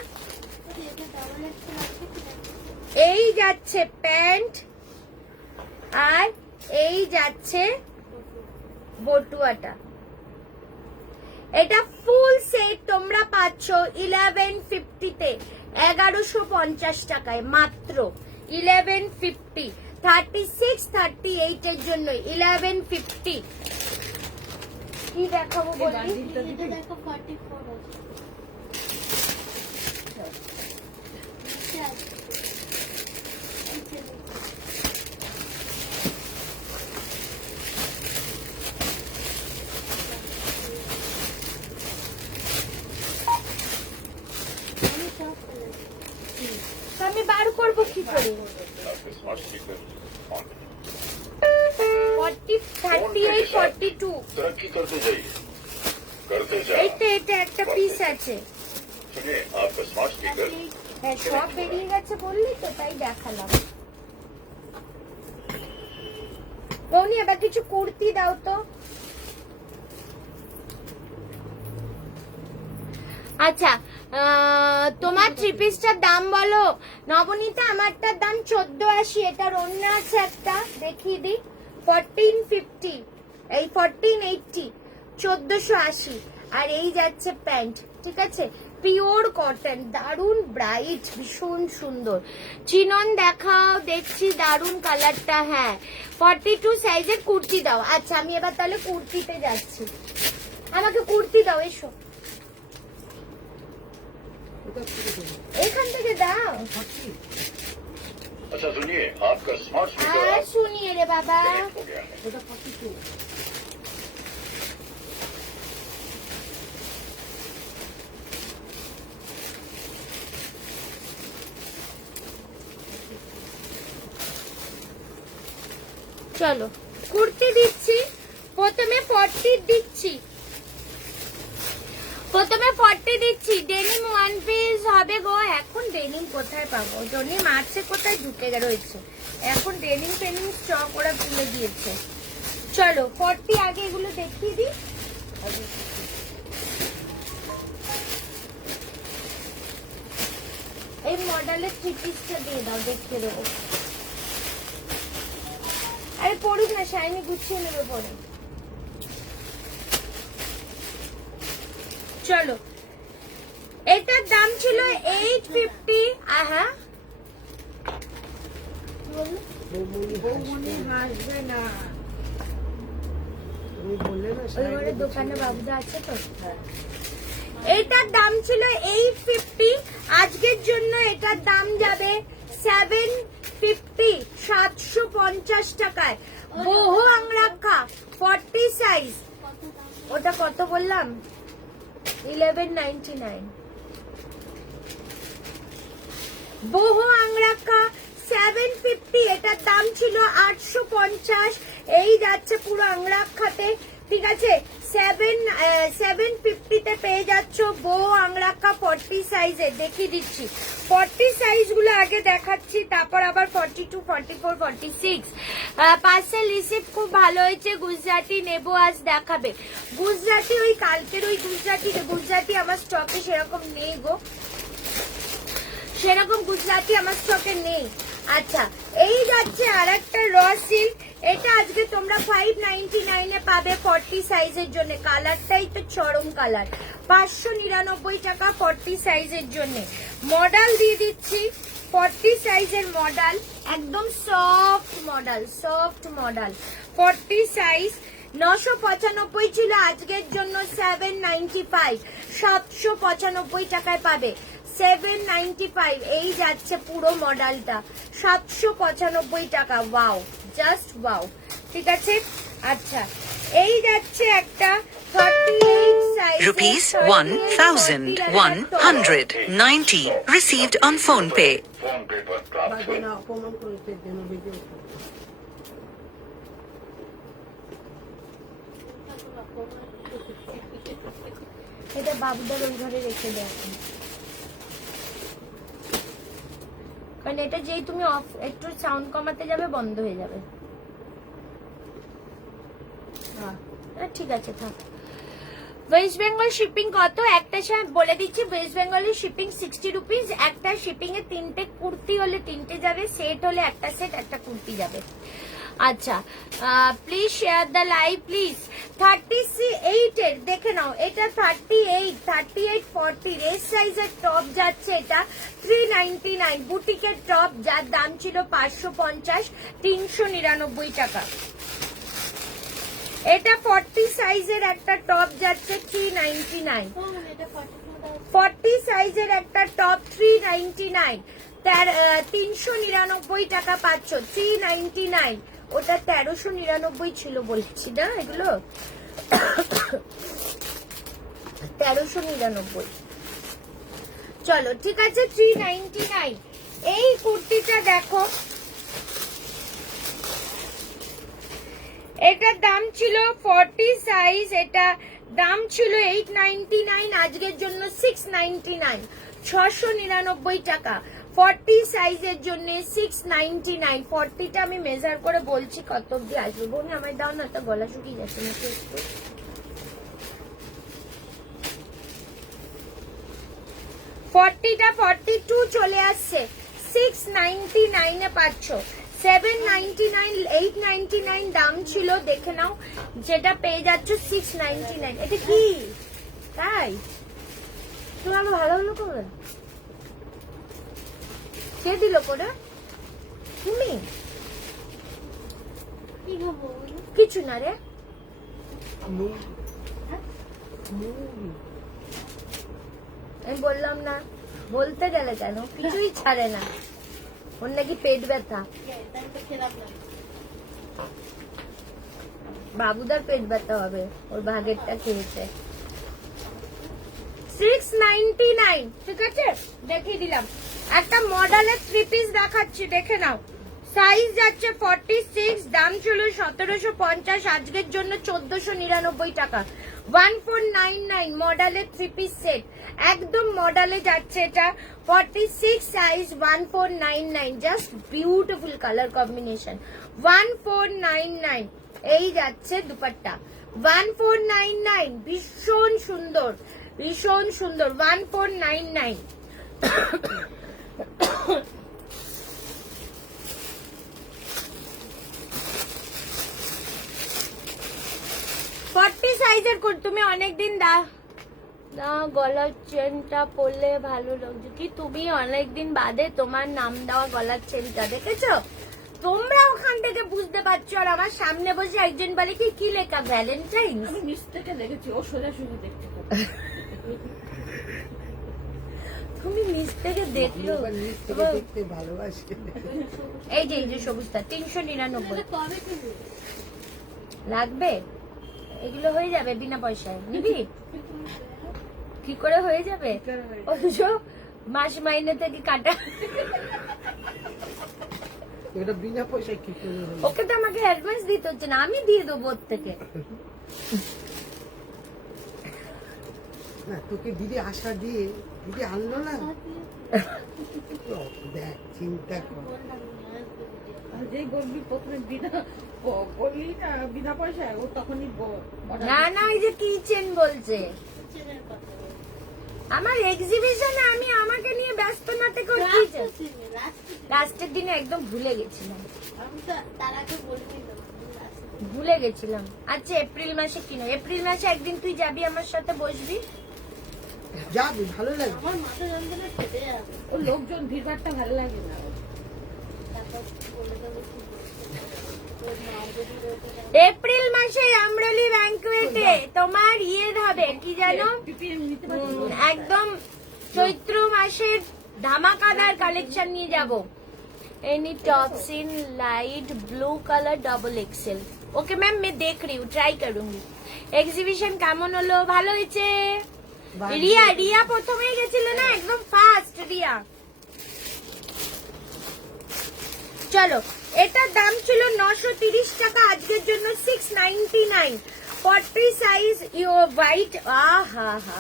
এই যাচ্ছে প্যান্ট, আর এই যাচ্ছে বটুয়াটা। এটা ফুল সেট তোমরা পাচ্ছ 1150 তে, 1150 টাকায় মাত্র। 1150, 36, 38 এর জন্য 1150। কি দেখাবো বলি? দেখো 44 আছে। আমি বার করবো কি করে? की करते जाइए, करते जाओ। এটা একটা পিস আছে। सुनिए, आपका स्मार्ट स्पीकर হ্যাঁ সব বেরিয়ে গেছে বললি তো, তাই দেখালাম। বৌনি এবার কিছু কুর্তি দাও তো। আচ্ছা তোমার থ্রি পিসটার দাম বলো নবনীতা। আমারটার দাম 1480। এটার অন্য আছে একটা, দেখিয়ে দিই, 1450, এই 1480, 1480। আর এই যাচ্ছে প্যান্ট, ঠিক আছে, পিওর কটন, দারুন ব্রাইট, ভীষণ সুন্দর। চিনন দেখাও, দেখছি দারুন কালারটা। হ্যাঁ 42 সাইজের কুর্তি দাও। আচ্ছা আমি এবার তাহলে কুর্তিতে যাচ্ছি, আমাকে কুর্তি দাও, এসো এখান থেকে দাও। अच्छा सुनिए, आपका स्मार्ट আর स्पीकर শুনিয়ে রে বাবা। कनेक्ट हो गया है। ওটা 42। চলো কুর্তি দিচ্ছি, প্রথমে 40 দিচ্ছি, প্রথমে 40 দিচ্ছি। ডেনিম ওয়ান পিস হবে গো। এখন ডেনিম কোথায় পাবো? ডেনিম মার্চে কোথায় ঢুকে রয়েছে, এখন ডেনিম ফেনিম স্টক ওরা তুলে দিয়েছে। চলো 40 আগে এগুলো দেখিয়ে দিই। এই মডেলের থ্রি পিসটা দিয়ে দাও, দেখতে দেবো। আরে পড়ুক না, শাইনি গুছিয়ে নেবে পরে। চলো এটার দাম ছিল 850। আহা বৌমনি হাসবে না। তুমি বললে না ওই ঘরে দোকানে বাবুদা আছে তো। হ্যাঁ। এটার দাম ছিল 850, আজকের জন্য এটার দাম যাবে 750, 750 টাকায়। বহু আংরাক্ষা 40 সাইজ, ওটা কত বললাম? 1199। বহু আংরাক্ষা 750, এটার দাম ছিল 850। এই যাচ্ছে পুরো আংরাক্ষাতে, ঠিক আছে। 750 তে পেয়ে যাচ্ছ বউ আংরাক্ষা 40 সাইজের। দেখিয়ে দিচ্ছি 40 সাইজ গুলো আগে দেখাচ্ছি, তারপর আবার 42, 44, 46। পার্সেল রিসিভ খুব ভালো হয়েছে। গুজরাটি নেবো, আজ দেখাবে। গুজরাটি ওই কালকের ওই গুজরাটি আমার স্টকে সেরকম নেই গো, সেরকম গুজরাটি আমার স্টকে নেই। আচ্ছা এই যাচ্ছে আর একটা র সিল্ক, এটা আজকে তোমরা 599 এ পাবে 40 সাইজের জন্য। কালারটাই তো চরম কালার, 599 টাকা 40 সাইজের জন্য। মডেল দিয়ে দিচ্ছি 40 সাইজের মডেল, একদম soft model, soft model 40 size. 995 ছিল, আজকের জন্য 795, 795 টাকায় পাবে। 795 এই যাচ্ছে পুরো মডেলটা, 795 টাকা। ওয়াও, জাস্ট ওয়াও, ঠিক আছে। আচ্ছা এই যাচ্ছে একটা 38 size, Rupees 1190 received on phone pay. Phone पे पर प्राप्त বাজে हुए। না, অপমান করেছে যেন ভিডিও। এটা বাবুদার ওই ঘরে রেখে দেয়, কারণ এটা যেই তুমি অফ একটু সাউন্ড কমাতে যাবে বন্ধ হয়ে যাবে। ঠিক আছে থাক। ওয়েস্ট বেঙ্গল শিপিং কত? একটা সময় বলে দিচ্ছি, ওয়েস্ট বেঙ্গলের শিপিং 60 রুপিস। একটা শিপিং এ 3টে কুর্তি হলে 3টে যাবে, সেট হলে একটা সেট একটা কুর্তি যাবে। আচ্ছা please share the live please. 38 এর দেখে নাও, এটা 38, 38, 40 রেস সাইজের টপ যাচ্ছে এটা 399। বুটিকের টপ যার দাম ছিল 550, 399 টাকা। এটা 40 সাইজের একটা টপ যাচ্ছে 399। 40 সাইজের একটা টপ 399, 399 টাকা পাচ্ছ। 399, ওটা 1399 ছিল বলছি না, এগুলো 1399। চলো ঠিক আছে 399। এই কুর্তিটা দেখো, এটার দাম ছিল 40 সাইজ, এটা দাম ছিল 899, আজকের জন্য 699, 699 টাকা। 40 সাইজের জন্য 699। 40টা আমি মেজার করে বলছি কত অব্দি আসবে। বোন আমায় দাও না, তো গলা শুকিয়ে যাচ্ছে নাকি একটু। 40টা 42 চলে আসছে, 699 এ পাচ্ছ। 799, 899 দাম ছিল, দেখে নাও, যেটা পেয়ে যাচ্ছ 699। এটা কি তাই? তোমার ভালো হলো করে, কে দিল করে? তুমি? কি খাবো বলো? কিছু না রে, মুভি মুভি আমি বললাম না, বলতে গেলে কেন কিছুই ছাড়ে না। ওর নাকি পেট ব্যথা, তাই তো খেলাম না। বাবুদার পেট ব্যথা হবে, ওর ভাগেরটা খেয়েছে। 699, ঠিক আছে, দেখিয়ে দিলাম। একটা মডেলের 3 পিস দেখাচ্ছি, দেখে নাও। সাইজ যাচ্ছে 46, দাম ছিল 1750, আজকের জন্য 1499 টাকা। 1499 মডেলের 3 পিস সেট, একদম মডেলে যাচ্ছে এটা। 46 size, 1499, just beautiful colour combination. 1499 এই যাচ্ছে দুপাট্টা। 1499, ভীষণ সুন্দর, ভীষণ সুন্দর। 1499। 40 সাইজের তুমি অনেকদিন না গলার চেনটা পরলে ভালো লাগছে কি? তুমি অনেকদিন বাদে তোমার নাম দেওয়া গলার চেনটা দেখেছো? তোমরা ওখান থেকে বুঝতে পারছো, আর আমার সামনে বসে একজন বলে কি কি লেখা, ভ্যালেন্টাইন। আমি নিচ থেকে দেখেছি, ও সোজাসুজি দেখতে পাবে। তুমি নিচ থেকে দেখলো? এবার নিচ থেকে দেখতে ভালোবাসে। এই যে সবুজটা 399 কবে কিনবো? লাগবে। এগুলো হয়ে যাবে বিনা পয়সায়, নিবি? কি করে হয়ে যাবে? অথচ মাস মাইনে থেকে কাটা। এটা বিনা পয়সায় কি করে হলো? ওকে তো আমাকে অ্যাডভান্স দিতে হচ্ছে না, আমি দিয়ে দেবো ওর থেকে। না, তোকে দিদি আশা দিয়ে দিদি আনলো না। দেখ, চিন্তা কর। যেই বলবি প্রথমে বললি না বিনা পয়সায়, ও তখনই না না, এই যে কিচেন বলছে চেনের কথা বলো। আমার এক্সিবিশনে, আমি আমাকে নিয়ে ব্যস্ত না থেকে ওর Last কিচেন। দিনে, last দিনে। লাস্টের দিনে একদম ভুলে গেছিলাম, আমি তো তার আগে বলবি না, last দিনে। ভুলে গেছিলাম। আচ্ছা এপ্রিল মাসে কিনা, এপ্রিল মাসে একদিন তুই যাবি আমার সাথে, বসবি। যাবি, ভালো লাগবে। আমার মাথা যন্ত্রণা ফেটে যাবে। ও লোকজন ভিড়ভাড়টা ভালো লাগে না। তারপর বলে দেবো কি তোর মা যদি রয়েছে না। এপ্রিল মাসে আমরলি ব্যাংকুয়েটে তোমার ইয়ে হবে কি জানো, একদম চৈত্র মাসের ধামাকাদার কালেকশন নিয়ে যাব। Any tops in light blue colour double XL. Okay ma'am, मैं देख रही हूँ, ट्राई करूंगी। এক্সিবিশন কেমন হলো? ভালো হয়েছে। রিয়া রিয়া প্রথমেই গেছিল না, একদম ফার্স্ট রিয়া। চলো, এটার দাম ছিল 930 টাকা, আজকের জন্য 699। 40 সাইজ হোয়াইট, আহা হা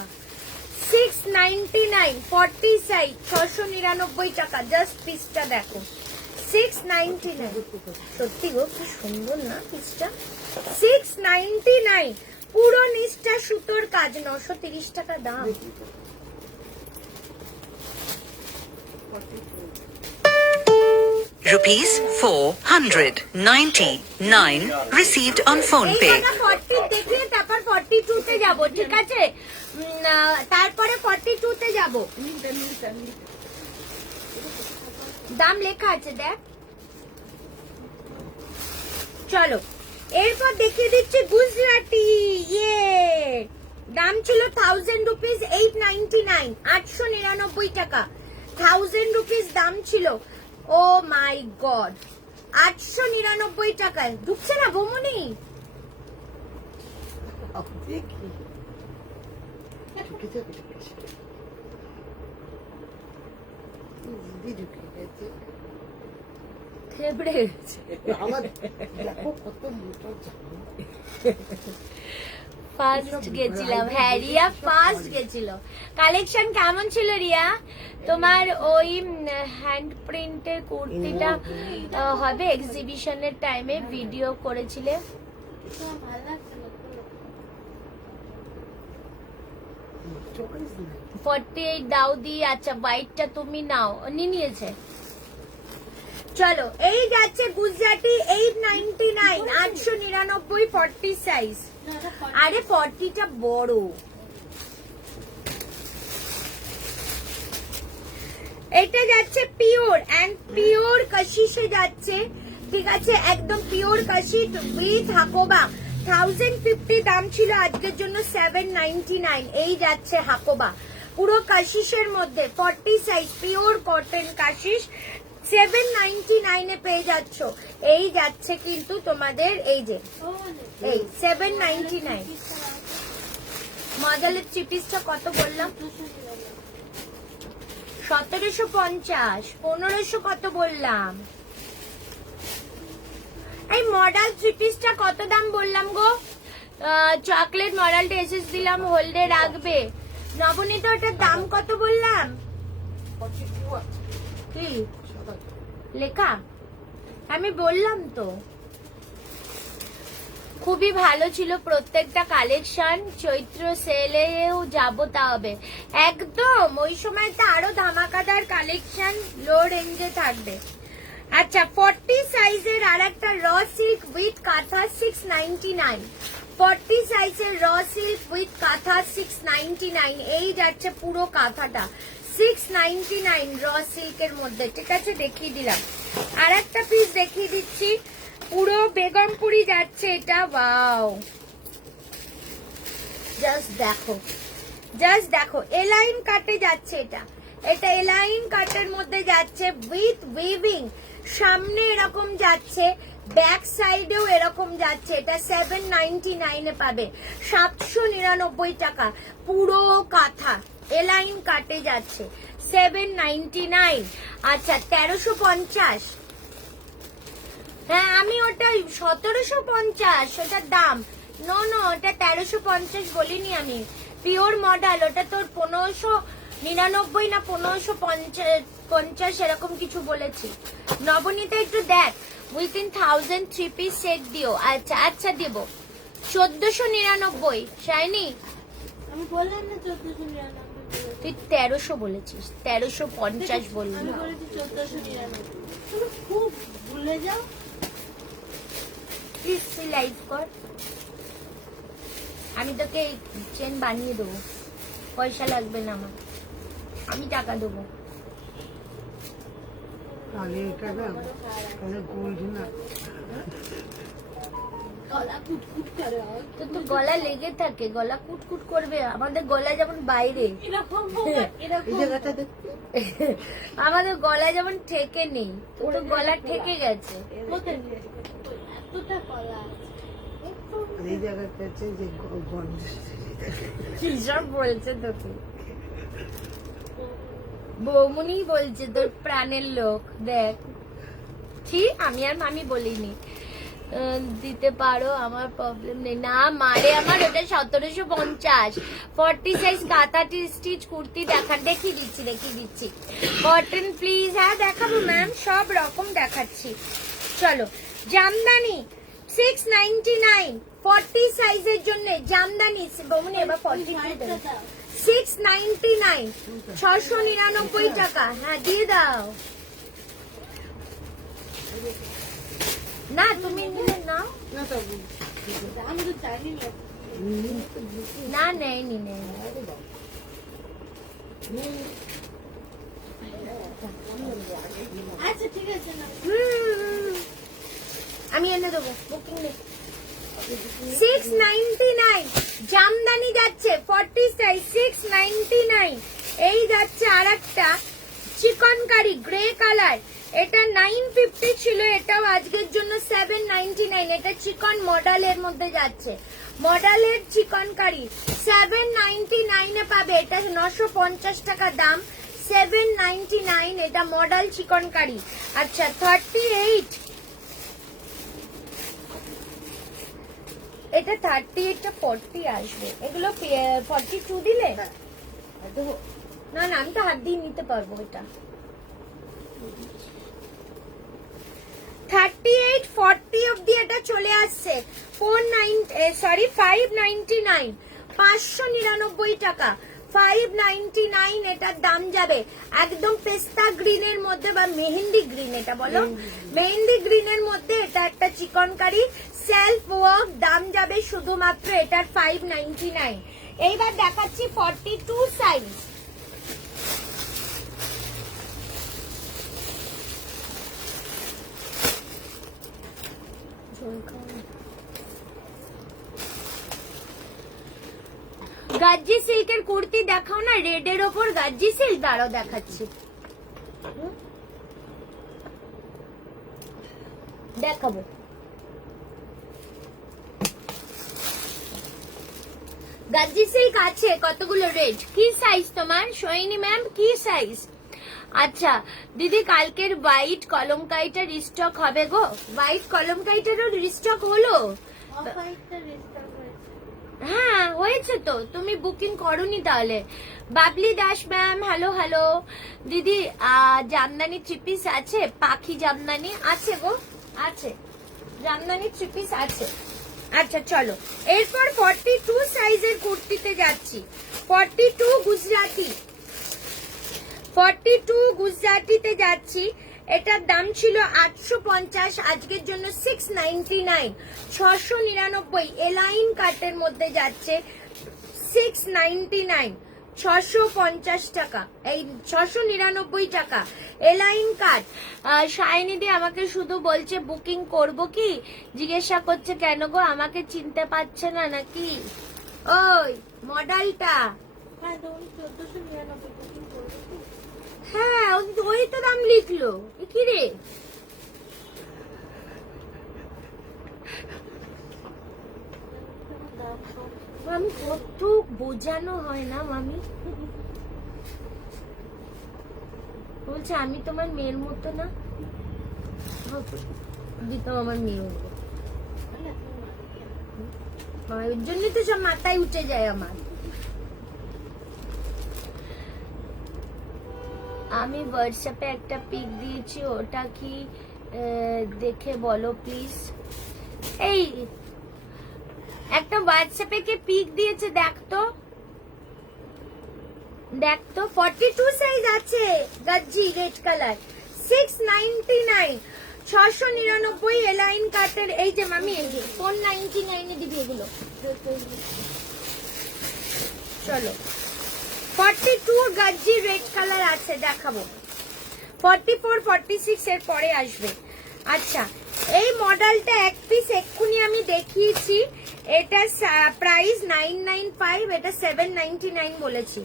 699। 40 সাইজ 699 টাকা, জাস্ট পিসটা দেখো 699। সত্যি গো, কি সুন্দর না পিসটা। 699, পুরো নিচটা সুতোর কাজ, 930 টাকা দাম। Rupees 499 received on phone এই pay. টাকা 40 দেখলে তারপর 42 তে যাব, ঠিক আছে? তারপরে 42 তে যাব। দাম লেখা আছে দেখ। চলো, এরপর দেখিয়ে দিচ্ছি গুজরাটি। ইয়ে, দাম ছিল 1000 রুপিস, 899, 899 টাকা। 1000 রুপিস দাম ছিল। ও মাই গড, 899 টাকায় ঢুকছে না বমনি। দেখি ঢুকে যাবে, ঢুকে যাবে। দিদি ঢুকে গেছে। হেবড়ে গেছে। আমার দেখো কত মোটা জামা। ফার্স্ট গেছিলাম, হ্যাঁ রিয়া ফার্স্ট গেছিল। কালেকশন কেমন ছিল রিয়া? তোমার ওই হ্যান্ড প্রিন্টের কুর্তিটা হবে এক্সিবিশনের টাইমে ভিডিও করেছিলে। তোমার ভালো লাগছে না তো? 48 দাও দি। আচ্ছা হোয়াইটটা তুমি নাও, নিয়েছে। চলো এই যাচ্ছে গুজরাটি 899, 899 40 সাইজ। না, এটা আরে 40টা বড়। এটা যাচ্ছে পিওর এন্ড পিওর কাশিসে যাচ্ছে, ঠিক আছে, একদম পিওর কাশি উইথ হাকোবা। 1050 দাম ছিল, আজকের জন্য 799। এই যাচ্ছে হাকোবা পুরো কাশিসের মধ্যে 40 সাইজ পিওর কটন কাশিস 799 এ পেয়ে যাচ্ছ। এই যাচ্ছে কিন্তু তোমাদের এই যে এই 799 মডেলের চিপিসটা কত বললাম? 1750। 1500 কত বললাম? এই মডেল চিপিসটা কত দাম বললাম গো? চকলেট মডেলটা এসেস দিলাম, হোল্ডে রাখবে। নবনীতা ওটার দাম কত বললাম? কি লেখা আমি বললাম তো। খুবই ভালো ছিল প্রত্যেকটা কালেকশন। চৈত্র সেলেও যাবো, তা হবে একদম ওই সময়টা আরো ধামাকাদার কালেকশন লো রেঞ্জে থাকবে। আচ্ছা 40 সাইজের আর একটা র সিল্ক উইথ কাঁথা 699। 40 সাইজের র সিল্ক উইথ কাঁথা 699। এই যাচ্ছে পুরো কাঁথাটা 699 র সিল্কের মধ্যে, ঠিক আছে, দেখিয়ে দিলাম। আর একটা পিস দেখিয়ে দিচ্ছি, পুরো বেগমপুরি যাচ্ছে এটা। ওয়াও, জাস্ট দেখো, জাস্ট দেখো, এলাইন কাটে যাচ্ছে এটা। এটা এলাইন কাটের মধ্যে যাচ্ছে উইথ উইভিং। সামনে এরকম যাচ্ছে, ব্যাক সাইডেও এরকম যাচ্ছে। এটা 799 এ পাবে, 799 টাকা পুরো কাঁথা এলাইন কাটে যাচ্ছে 799। আচ্ছা 1350। হ্যাঁ আমি ওটা 1750 ওটার দাম। নো নো, ওটা 1350 বলিনি আমি। পিওর মডেল, ওটা তোর 1599 না 1550 এরকম কিছু বলেছি। নবনীতা একটু দেখ, উইথিন 1000 3 পিস সেট দিও। আচ্ছা আচ্ছা দিব। 1499 শাইনি। আমি বললাম না 1499। তুই 1300 বলেছিস, 1350 বললি। আমি বলেছি 1499। তুমি খুব ভুলে যাও। প্লিজ তুই লাইভ কর, আমি তোকে চেন বানিয়ে দেবো, পয়সা লাগবে না আমার, আমি টাকা দেবো। গলা কুটকুট করে তো তো গলা লেগে থাকে, গলা কুটকুট করবে। আমাদের গলা যেমন বাইরে, এরকম এরকম আমাদের গলা যেমন ঠেকে নেই, তো তো গলা ঠেকে গেছে। কোথায় এতটা গলা আছে। এই জায়গাটা হচ্ছে যে গন্ধ কি সব বলছে তোকে, বৌমনি বলছে তোর প্রাণের লোক। দেখ ঠিক, আমি আর মামি বলিনি। দিতে পারো, আমার প্রবলেম নেই। না মারে আমার ওটা 1750। 40 সাইজ কাঁথা স্টিচ কুর্তি দেখিয়ে দিচ্ছি। Cotton please. হ্যাঁ দেখাবো ম্যাম, সব রকম দেখাচ্ছি। চলো জামদানি 699 40 সাইজের জন্য জামদানি। বৌমনি এবার 699 699 টাকা। হ্যাঁ দিয়ে দাও না, তুমি নিলে নাও আমি তো জানি না। না, নেয়নি আচ্ছা ঠিক আছে না। আমি এনে দেবো, বুকিং নেই। 699 জামদানি যাচ্ছে 40 সাইজ 699। এই যাচ্ছে আর একটা চিকনকারি গ্রে কালার, এটা 950 ছিল, এটাও আজকের জন্য 799। এটা চিকন মডেলের মধ্যে যাচ্ছে, মডেলের চিকনকারি 799 এ পাবে। এটা 950 টাকা দাম, 799 এটা মডেল চিকনকারি। আচ্ছা 38 এটা 38 টা 40 আসবে, এগুলো 42 দিলে না না আমি তো হাত দিয়ে নিতে পারবো। এটা 38 40 অবধি এটা চলে আসছে 599 599 টাকা 599 এটার দাম যাবে। একদম পেস্তা গ্রিনের মধ্যে বা মেহেন্দি গ্রিন, এটা বলো মেহেন্দি গ্রিনের মধ্যে এটা একটা চিকনকারি সেলফ ওয়ার্ক, দাম যাবে শুধুমাত্র এটার 599। এইবার দেখাচ্ছি 42 সাইজ। গাজ্জি সিল্কের কুর্তি দেখাও না, রেডের ওপর গাজ্জি সিল্ক, দাঁড়াও দেখাচ্ছি। দেখাবো গাজ্জি সিল্ক আছে কতগুলো রেড। কি সাইজ তোমার সোহিনী ম্যাম, কি সাইজ? আচ্ছা দিদি কালকের হোয়াইট কলমকাইটা রিস্টক হবে গো? হোয়াইট কলমকাইটারও রিস্টক হলো? অফ হোয়াইটটা রিস্টার্ট হয়েছে। হ্যাঁ হয়েছে তো, তুমি বুকিং করোনি তাহলে। Babli Das ma'am hello hello. দিদি জামদানি থ্রি পিস আছে? পাখি জামদানি আছে গো, আছে জামদানি থ্রি পিস আছে। আচ্ছা চলো এরপর 42 সাইজের কুর্তিতে যাচ্ছি। 42 গুজরাটি, 42 গুজরাটিতে যাচ্ছি। এটার দাম ছিল 850, আজকের জন্য 699 699 এলাইন কাটের মধ্যে যাচ্ছে 699 650 টাকা, এই 699 টাকা এলাইন কাট। শাইনিদি আমাকে শুধু বলছে বুকিং করব কি, জিজ্ঞাসা করছে কেন গো আমাকে চিনতে পারছে না নাকি? ওই মডেলটা হ্যাঁ ধরুন 1499 বুকিং করবো কি? হ্যাঁ ওই তো দাম লিখলো। এ কি রে দাম কম। মামি কত বোঝানো হয় না মামি। বলছে আমি তোমার মেয়ের মতো না, দিতাম আমার মেয়ের মতো। ওই জন্যই তো সব মাথায় উঠে যায় আমার। আমি হোয়াটসঅ্যাপে একটা পিক দিয়েছি, ওটা কি দেখে বলো প্লিজ। এই একটা হোয়াটসঅ্যাপে কে পিক দিয়েছে দেখ তো, দেখ তো 42 সাইজ আছে গাজ্জি রেড কালার 699 699 এলাইন কাটের। এই যে মামি এই যে 499 এ দিবি এগুলো। চলো 42 গাজ্জি রেড কালার আছে দেখাবো। 44 46 এর পরে আসবে। আচ্ছা এই মডেলটা এক পিস এক্ষুনি আমি দেখিয়েছি, এটা প্রাইস 995, এটা 799 বলেছি।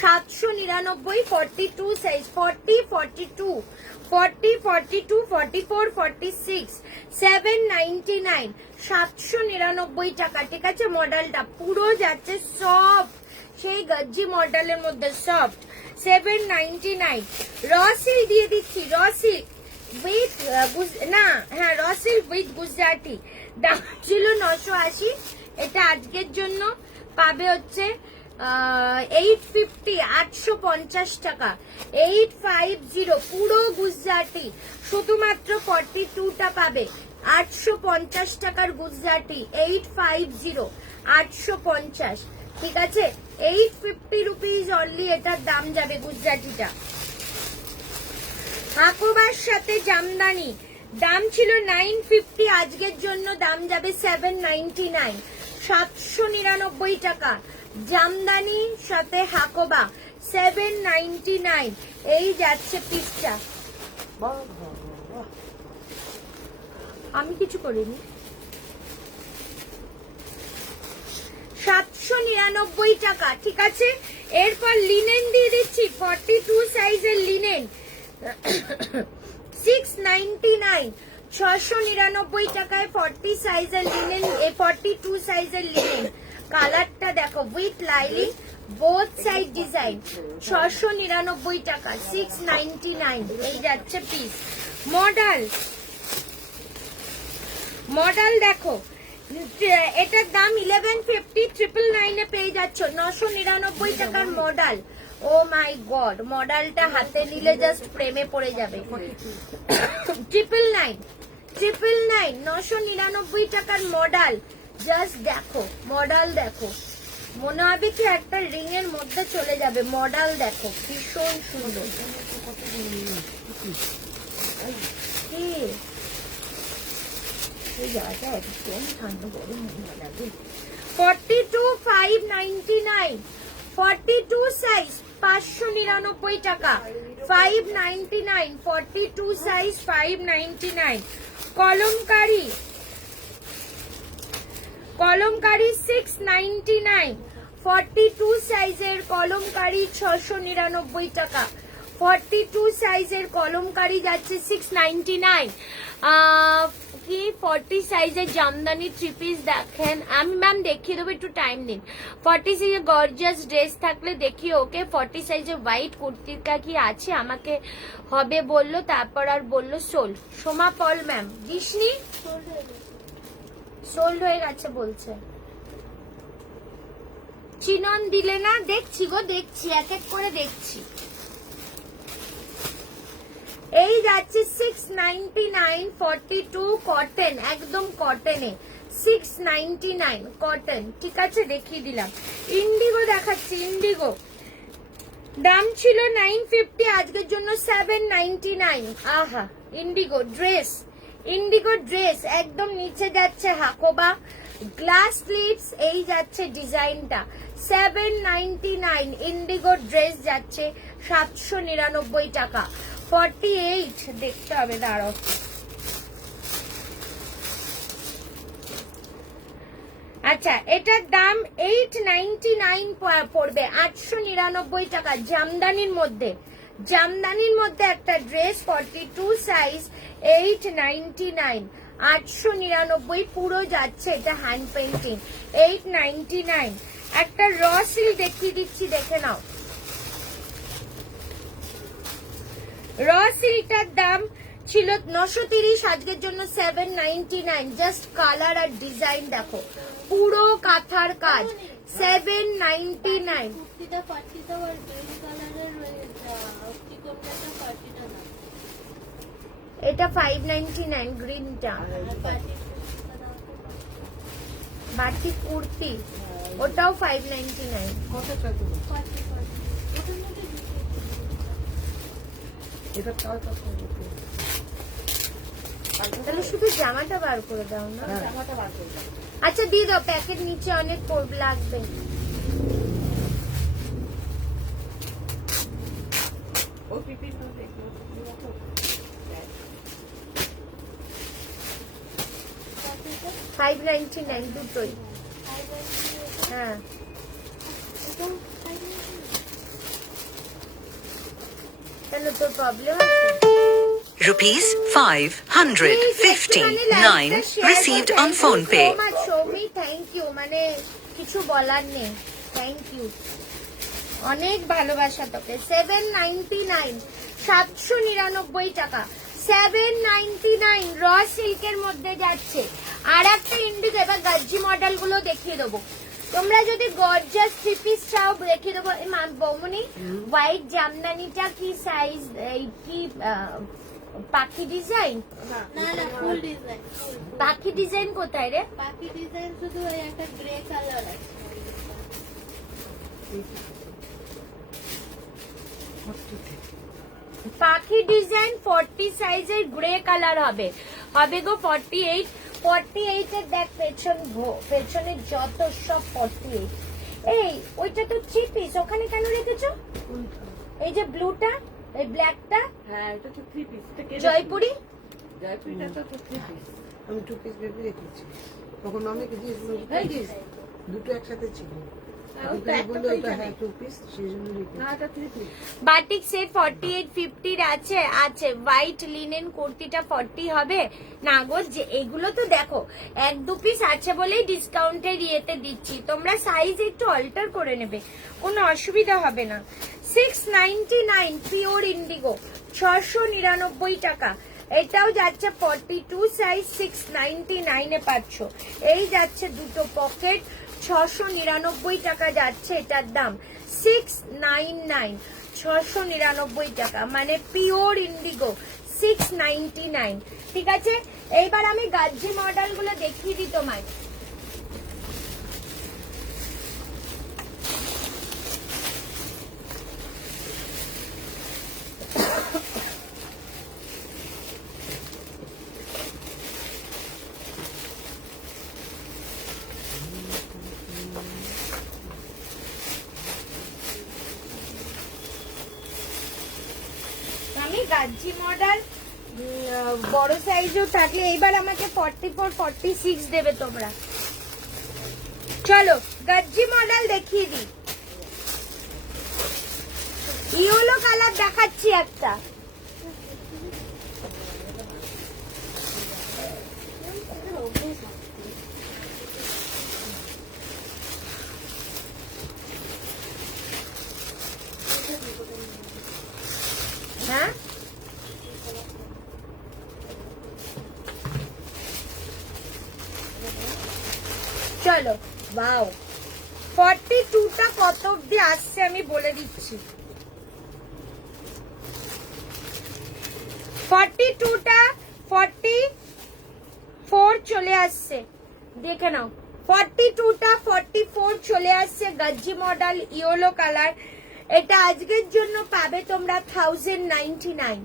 799 42 সাইজ 40 42 40 42 44 46 799 799 টাকা। ঠিক আছে মডেলটা পুরো যাচ্ছে সব সেই গজ্জি মডেলের মধ্যে সফট 799। রসিল দিয়ে দিচ্ছি, রসিল উইথ না হ্যাঁ রসিল উইথ গুজরাটি, দাম ছিল 980, এটা আজকের জন্য পাবে হচ্ছে 850 850 টাকা 850 পুরো গুজরাটি, শুধুমাত্র 42টা পাবে 850 টাকার গুজরাটি 850 850। ঠিক আছে 850 রুপিস অনলি এটার দাম যাবে গুজরাটিটা। হাকোবার সাথে জামদানি দাম ছিল 950, আজকের জন্য দাম যাবে 799 799 টাকা। জামদানি সাথে হাকোবা 799, এই যাচ্ছে পিসটা। আমি কিছু করিনি। 799 টাকা। ঠিক আছে এরপর লিনেন দিয়ে দিচ্ছি 42 সাইজের লিনেন 699 699 টাকায় 40 সাইজের লিনেন 42 সাইজের লিনেন। কালারটা দেখো উইথ লাইলিং বোথ সাইড ডিজাইন 699 টাকা, 699 এই যাচ্ছে পিস। মডেল দেখো, এটার দাম 1150, 999 এ পেয়ে যাচ্ছ 999 টাকার মডেল। ও মাই গড, মডেলটা হাতে নিলে জাস্ট প্রেমে পড়ে যাবে। 999, 999 টাকার মডেল। জাস্ট দেখো মডেল, দেখো মনে হবে কি একটা রিং এর মধ্যে চলে যাবে। মডেল দেখো ভীষণ সুন্দর। কি এই জায়গাটা একদম ঠান্ডা গরম হয়ে লাগে। 42,599, 42 সাইজ 599 টাকা, 599, 42 সাইজ 599। কলমকারি 699, 42 সাইজের কলমকারি 699 টাকা, 42 সাইজের কলমকারি যাচ্ছে 699। কি 40 সাইজের জামদানি 3 পিস দেখেন, আমি ম্যাম দেখিয়ে দেবো, একটু টাইম দিন। 40 সাইজের গর্জিয়াস ড্রেস থাকলে দেখিয়ে ওকে। 40 সাইজের হোয়াইট কুর্তিটা কি আছে, আমাকে হবে বললো, তারপর আর বললো সোল্ড। সোমা পল ম্যাম দিসনি, সোল্ড হয়ে গেছে বলছে। চিনন দিলে না, দেখছি গো দেখছি, এক এক করে দেখছি। এই যাচ্ছে 699, 42 কটন, একদম কটনে 699 কটন। ঠিক আছে দেখিয়ে দিলাম। ইন্ডিগো দেখাচ্ছি, ইন্ডিগো দাম ছিল 950, আজকের জন্য 799। আহা, ইন্ডিগো ড্রেস একদম নিচে যাচ্ছে হাকোবা, গ্লাস স্লিভস, এই যাচ্ছে ডিজাইনটা 799। ইন্ডিগো ড্রেস যাচ্ছে 799 টাকা। 48 দেখতে হবে, দাঁড়াও। আচ্ছা, এটার দাম 899 পড়বে, 899 টাকা। জামদানির মধ্যে একটা ড্রেস 42 সাইজ 899, 899 পুরো যাচ্ছে। এটা হ্যান্ড পেইন্টিং 899। একটা র সিল্ক দেখিয়ে দিচ্ছি, দেখে নাও। র সিল্কটার দাম ছিল 930, আজকের জন্য 799। জাস্ট কালার আর ডিজাইন দেখো, পুরো কাঁথার কাজ 799। কুর্তিটা পাটিটা আর গ্রিন কালারের রয়েছে, চিকনটা পাটিটা না, এটা 599 গ্রিনটা। বাটি কুর্তি ওটাও 599। কতটা দেবো? এটা তাও কত দেবো? তাহলে শুধু জামাটা বার করে দাও না। জামাটা বার করে দাও। আচ্ছা দিয়ে দাও, প্যাকেট নিচে অনেক লাগবে। ও পিপি তো দেখো, 599 দুটোই। হ্যাঁ, কেন তোর প্রবলেম আছে? Rupees 559 received on phone pay. Soumi thank you, মানে কিছু বলার নেই, থ্যাংক ইউ, অনেক ভালোবাসা তোকে। 799, 799 টাকা, 799 র সিল্কের মধ্যে যাচ্ছে। আর একটা ইন্ডিগো, এবার গাজ্জি মডেল গুলো দেখিয়ে দেবো। তোমরা যদি গর্জিয়াস 3 পিস চাও দেখিয়ে দেবো। বৌমনি হোয়াইট জামদানিটা কি সাইজ, কি পাখি ডিজাইন? না না, ফুল ডিজাইন। পাখি ডিজাইন কোথায় রে? বাকি ডিজাইন শুধু ওই একটা গ্রে কালার আছে। পাখি ডিজাইন 40 সাইজের গ্রে কালার হবে গো 48। 48 এর দেখ পেছনে যত সব 48। এই ওইটা তো 3 পিস, ওখানে কেন রেখেছো? এই যে ব্লুটা, এই ব্ল্যাকটা, হ্যাঁ এটা তো 3 পিস। এটা কে? জয়পুরি। জয়পুরিটা তো 3 পিস। আমি 2 পিস ভেবে রেখেছি, তখন অনেক দিয়েছিল, দুটো একসাথে ছিল। না এটা 3 পিস বাটিক সেট 4850 আছে আছে হোয়াইট লিনেন কুর্তিটা 40 হবে না গো, যে এগুলো তো দেখো 1-2 পিস আছে বলেই ডিসকাউন্টের ইয়েতে দিচ্ছি, তোমরা সাইজ একটু অল্টার করে নেবে, কোনো অসুবিধা হবে না। 699 পিওর ইন্ডিগো 699 টাকা, এটাও যাচ্ছে 42 সাইজ 699 এ পাচ্ছ। এই যাচ্ছে দুটো পকেট 699 টাকা যাচ্ছে এটার দাম, 699 699 টাকা, মানে পিওর ইন্ডিগো 699। ঠিক আছে, এইবার আমি গাজ্জি মডেল গুলো দেখিয়ে দিই তোমায়। আমি গাজ্জি মডেল বড় সাইজও থাকলে এইবার আমাকে 44 46 দেবে তোমরা। চলো গাজ্জি মডেল দেখিয়ে দিই। ইয়েলো কালার দেখাচ্ছি একটা, হ্যাঁ চলো ওয়াও 42টা কত অব্দি আসছে আমি বলে দিচ্ছি। 42টা 44 চলে আসছে, দেখে নাও 42টা 44 চলে আসছে গাজ্জি মডেল ইয়েলো কালার। এটা আজকের জন্য পাবে তোমরা 1099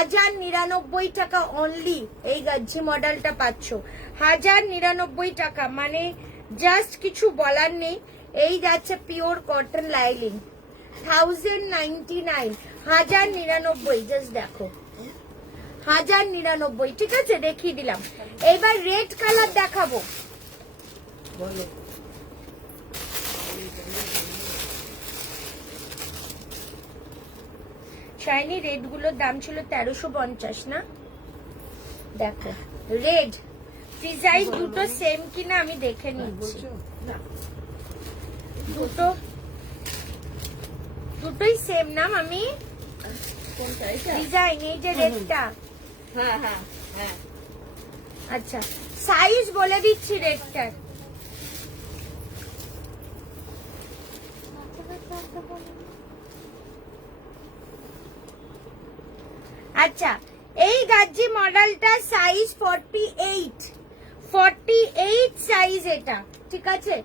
1099 টাকা অনলি, এই গাজ্জি মডেলটা পাচ্ছ 1099 টাকা, মানে জাস্ট কিছু বলার নেই। এই যাচ্ছে পিওর কটন লাইলিং 1099 1099, জাস্ট দেখো 1099। ঠিক আছে, দেখিয়ে দিলাম। এবার রেড কালার দেখাবো, বলো শাইনি রেড গুলোর দাম ছিল 1350 না? দেখো রেড ডিজাইন দুটো সেম কিনা আমি দেখে নিচ্ছি। না দুটোই সেম না আমি কোনটা এটা? ডিজাইন, এই যে রেডটা, হ্যাঁ হ্যাঁ হ্যাঁ আচ্ছা সাইজ বলে দিচ্ছি রেডটার। আচ্ছা এই গাজ্জি মডেলটা সাইজ 48 সাইজ এটা, ঠিক আছে,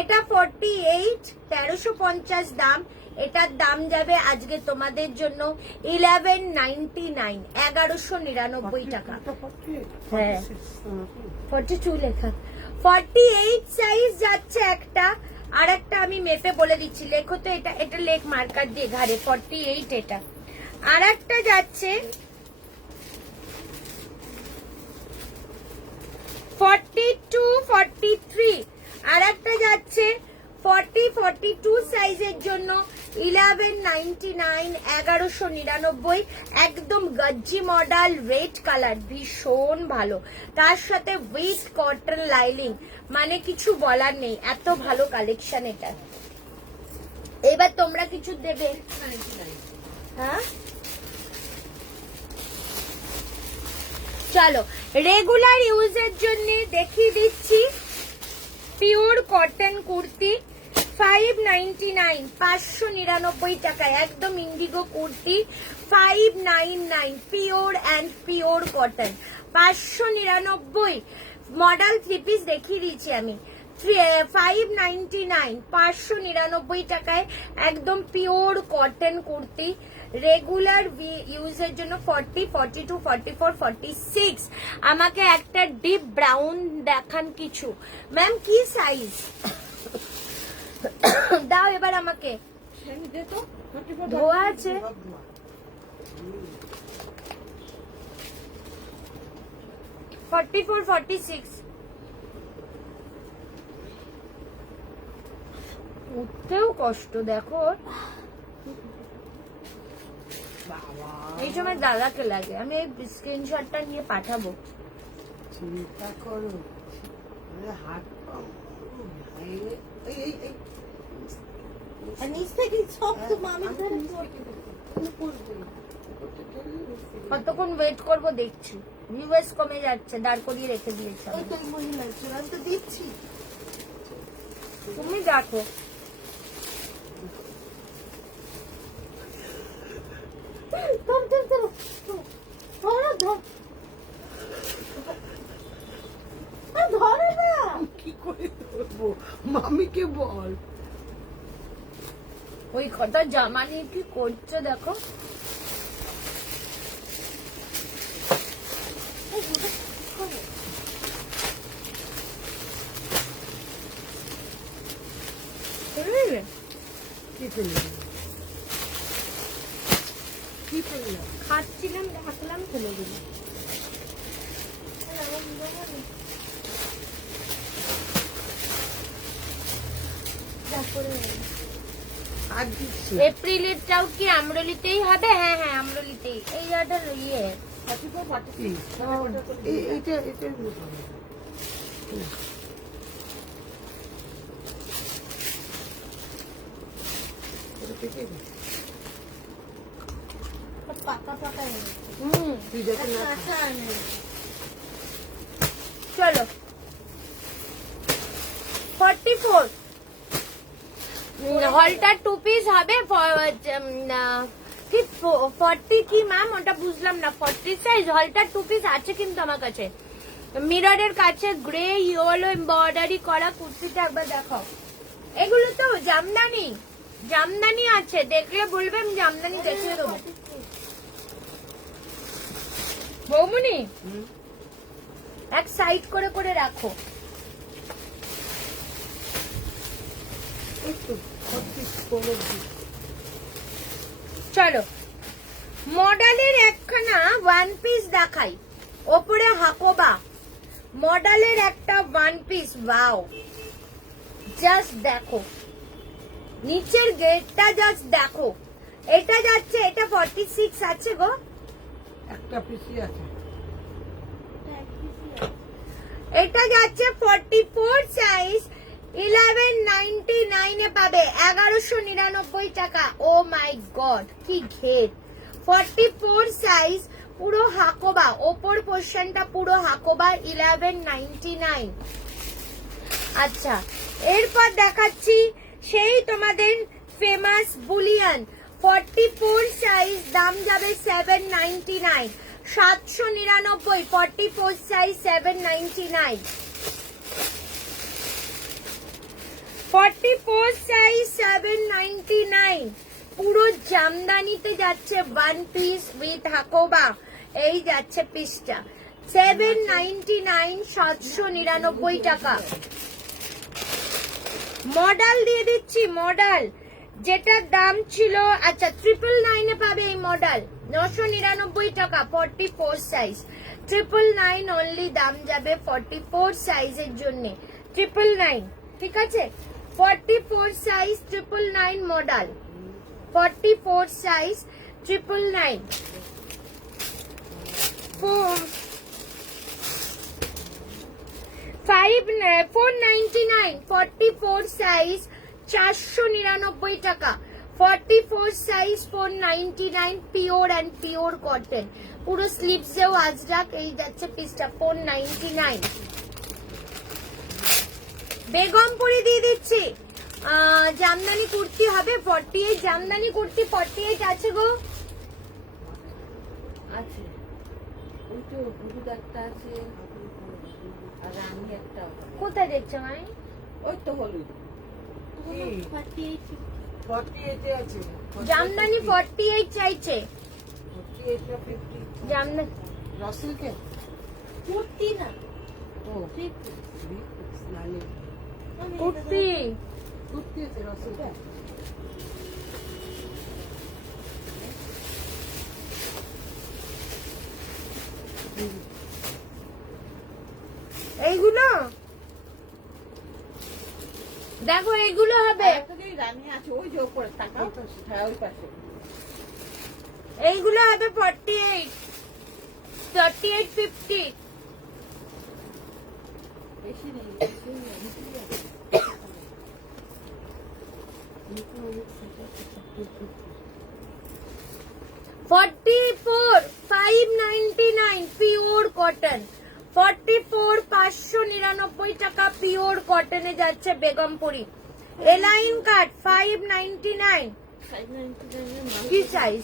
এটা 48 1350 দাম, এটার দাম যাবে আজকে তোমাদের জন্য 1199 1199 টাকা। হ্যাঁ 42 লেখা, 48 সাইজ যাচ্ছে একটা, আর একটা আমি মেপে বলে দিচ্ছি, লেখো তো এটা, এটা লেখ মার্কার দিয়ে ঘাড়ে 48 এটা। আর একটা যাচ্ছে 42 43, আর একটা যাচ্ছে 42 সাইজের জন্য 1199 1199, একদম গাজ্জি মডেল রেড কালার, ভীষণ ভালো, তার সাথে উইথ কটন লাইলিং, মানে কিছু বলার নেই, এত ভালো কালেকশন এটা। এবার তোমরা কিছু দেবে, হ্যাঁ চলো রেগুলার ইউজের জন্য দেখিয়ে দিচ্ছি পিওর কটন কুর্তি 599 599 টাকায়, একদম Indigo kurti 599 pure and pure cotton 599। Model 3 piece দেখিয়ে দিচ্ছি আমি, 599 599 টাকায় একদম পিওর কটন কুর্তি, রেগুলার ইউজের জন্য 40 42 44 46। আমাকে একটা ডিপ ব্রাউন দেখান কিছু, ম্যাম কি সাইজ দাও এবার আমাকে, দে তো 44 ধোয়া আছে, ধোয়া। 44 46 উঠতেও কষ্ট দেখো। বাবা এই সময় দাদাকে লাগে, আমি এই স্ক্রিনশটটা নিয়ে পাঠাবো। চিন্তা করো, আরে হাত পা, এই এই এই এই আর নিচ থেকে সব তো মামির ধরে কতক্ষণ ওয়েট করবো দেখছি, ভিউয়ার্স কমে যাচ্ছে, দাঁড় করিয়ে রেখে দিয়েছে। ওই তো মহিলা ছিল, আমি তো দিচ্ছি। তুমি দেখো ধর ধর ধর ধরো ধর ধরে না। কি করে ধরবো, মামিকে বল। ওই কথা জামা নিয়ে কি করছো দেখো। বুঝলে? কি করলাম, কি করলাম? খাচ্ছিলাম দেখলাম ফেলে দিল। আর দিচ্ছি এপ্রিলেরটাও কি আমরলিতেই হবে? হ্যাঁ হ্যাঁ আমরলিতেই। এই জায়গাটা ইয়ে এইটা এটা পাকা পাকা এনেছে। তুই যাতে না খাস। কাঁচা আনে। চলো 44 হলটার 2 পিস হবে। ঠিক 40 কি ম্যাম ওটা বুঝলাম না। 40 সাইজ হলটার 2 পিস আছে কিন্তু আমার কাছে। মিররের কাছে গ্রে ইয়েলো এমব্রয়ডারি করা কুর্তিটা একবার দেখাও। এগুলো তো জামদানি, জামদানি আছে, দেখলে বলবেন জামদানি দেখিয়ে দেবো। বৌমনি এক সাইড করে করে রাখো। এই তো 40 পনেরো দিন। চলো মডেলের একখানা ওয়ান পিস দেখাই, ওপরে হাকোবা মডেলের একটা ওয়ান পিস। ওয়াও, জাস্ট দেখো নিচের গেটটা, জাস্ট দেখো। এটা যাচ্ছে, এটা 46 আছে গো। একটা পিসি আছে। এটা যাচ্ছে 44 সাইজ 1199 এ পাবে 1199 টাকা। ও মাই গড কি ঘের। 44 সাইজ পুরো হাকোবা, ওপর পোর্শনটা পুরো হাকোবা 1199। আচ্ছা এরপর দেখাচ্ছি সেই তোমাদের ফেমাস বুলিয়ান 44 সাইজ, দাম যাবে 799, 799। 44 সাইজ 799। 44 সাইজ 799 পুরো জামদানিতে যাচ্ছে ওয়ান পিস উইথ হাকোবা। এই যাচ্ছে পিসটা 799, 799 টাকা। মডেল দিয়ে দিচ্ছি, মডেল যেটার দাম ছিল, আচ্ছা 999 এ পাবে এই মডেল 999 টাকা। 44 সাইজ 999 অনলি, দাম যাবে 44 সাইজের জন্য 999। ঠিক আছে 44 সাইজ 999 মডেল, 44 সাইজ 999। 499 44 সাইজ 499 টাকা। 44 size 499 pure and pure cotton, পুরো স্লিভসেও আজরাক। এই যাচ্ছে পিসটা 499। বেগমপুরি দিয়ে দিচ্ছি জামদানি কুর্তি হবে 48, জামদানি কুর্তি 48 আছে গো। আছে ওই তো হলুদ একটা আছে আর রানী একটা। কোথায় দেখছো মাই? ওই তো হলুদ 48 আছে। জামদানি 48 চাইছে। 48 না 50 জামদানি রসিলকে। কুর্তি না, ও নালে কুর্তি কুর্তি আছে রসিলকে। এইগুলো দেখো, এইগুলো হবে রানী আছে ওই যে ওপরে তাকাও হ্যাঁ ওই পাশে এইগুলো হবে 48 50 বেশি নেই 44 599 পিওর কটন 44 599 টাকা পিওর কটনে যাচ্ছে বেগমপুরি এলাইন কাট 599 599 কি সাইজ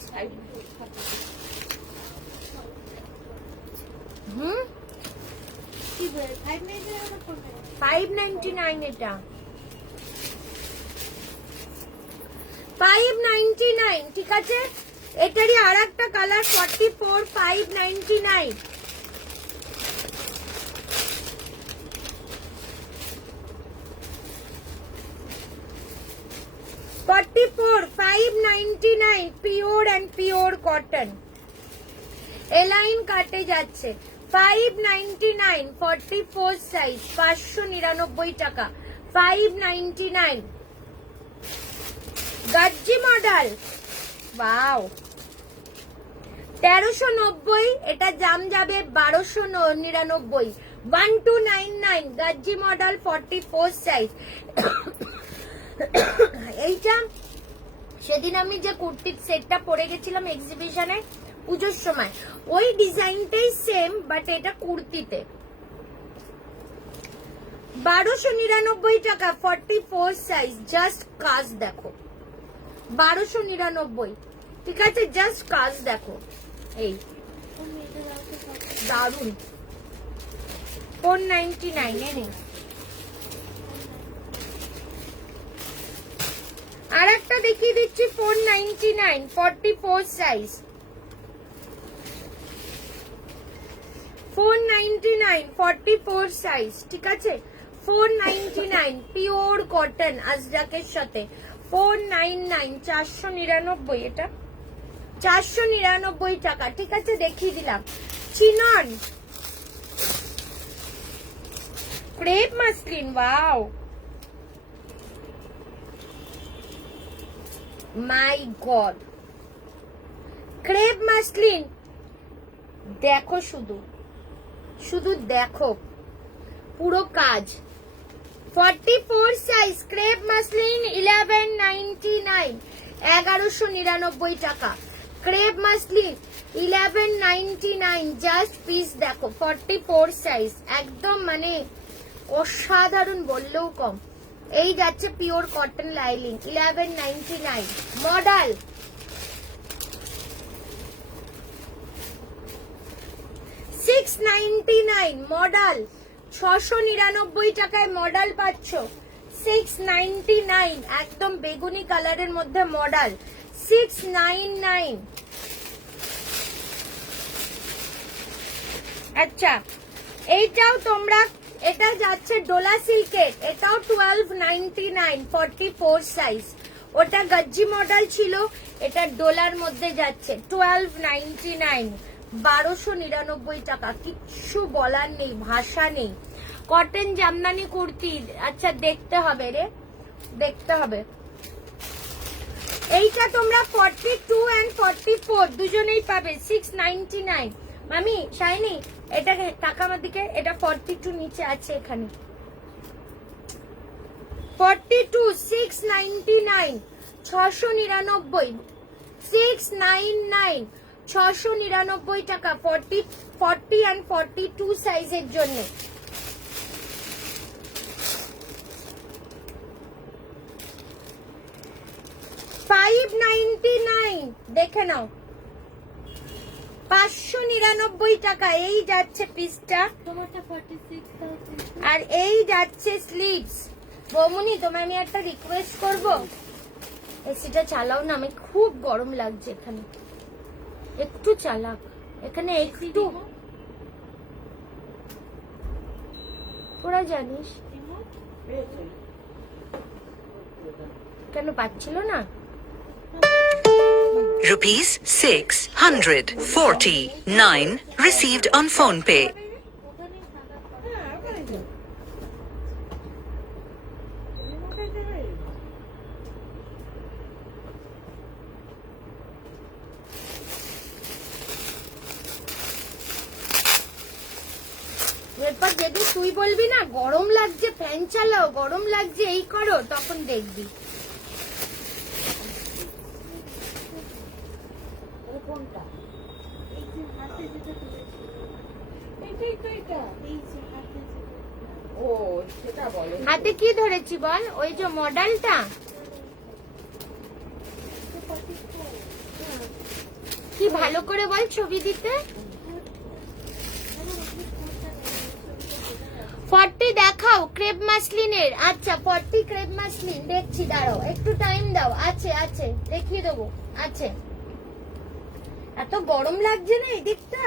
হুম কি বলে 599 599 এটা 599 ঠিক আছে এটারই আর একটা colour 44 599 44 599 pure and pure cotton A line কাটে যাচ্ছে 599 44 সাইজ 599 টাকা 599 গাজ্জি মডেল ওয়াও 1390 এটা দাম যাবে 1299 1299 গাজ্জি মডেল 44 সাইজ এইটা সেদিন আমি যে কুর্তির সেটটা পরে গেছিলাম এক্সিবিশনে পুজোর সময় ওই ডিজাইনটাই সেম বাট এটা কুর্তিতে 1299 টাকা 44 সাইজ জাস্ট কাজ দেখো 1299 ঠিক আছে জাস্ট কাজ দেখো এই দারুন 499 এনে আর একটা দেখিয়ে দিচ্ছি 499 44 সাইজ 499 44 সাইজ ঠিক আছে 499 পিওর কটন আজরাকের সাথে 499 499 এটা 499 টাকা ঠিক আছে দেখিয়ে দিলাম চিনন ক্রেপ মাসলিন ওয়াও মাই গড ক্রেপ মাসলিন দেখো শুধু শুধু দেখো পুরো কাজ 44 সাইজ ক্রেপ মাসলিন 1199 1199 টাকা ক্রেপ মাসলিন 1199 জাস্ট পিস দেখো 44 সাইজ একদম মানে অসাধারণ বললেও কম এই যাচ্ছে পিওর কটন লাইলিং 1199 মডেল মডেল 699 টাকায় মডেল পাচ্ছ 699 একদম বেগুনি কালারের মধ্যে মডেল 699 আচ্ছা এইটাও তোমরা এটা যাচ্ছে ডোলা সিল্কের এটাও 1299 44 সাইজ ওটা গজ্জি মডেল ছিল এটা ডোলার মধ্যে যাচ্ছে 1299 1299 টাকা কিচ্ছু বলার নেই ভাষা নেই কটন জামদানি কুর্তি আচ্ছা দেখতে হবে রে দেখতে হবে এইটা তোমরা 42 এন্ড 44 দুজনেই পাবে 699 মামি শাইনি এটা টাকা আমার দিকে এটা 42 নিচে আছে এখানে 42 699 699 699 699 টাকা 40 and 42 সাইজের জন্য $599 দেখে নাও 599 টাকা এই যাচ্ছে পিসটা তোমারটা 46,000 আর এই যাচ্ছে স্লিভস বৌমনি তোমায় আমি একটা রিকোয়েস্ট করব এসিটা চালাও না আমি খুব গরম লাগছে এখানে একটু চালাক এখানে একটু তোরা জানিস কেন পাচ্ছিল না Rupees 649 received on phone pay. ওখানে থাকা হ্যাঁ ওখানে তো যদি তুই বলবি না গরম লাগছে ফ্যান চালাও, গরম লাগছে এই করো, তখন দেখবি। কোনটা? এই যে হাতে যেটা তুলেছি, এইটাই তো এটা। এই যে হাতে যেটা, ও সেটা বলো। হাতে কি ধরেছি বল? ওই যে মডেলটা তো 44 হ্যাঁ কি ভালো করে বল ছবি দিতে। 40 দেখাও ক্রেপ মাসলিনের। আচ্ছা 40 ক্রেপ মাসলিন দেখছি, দাঁড়াও একটু টাইম দাও। আছে আছে দেখিয়ে দেবো, আছে। এত গরম লাগছে না এদিকটা?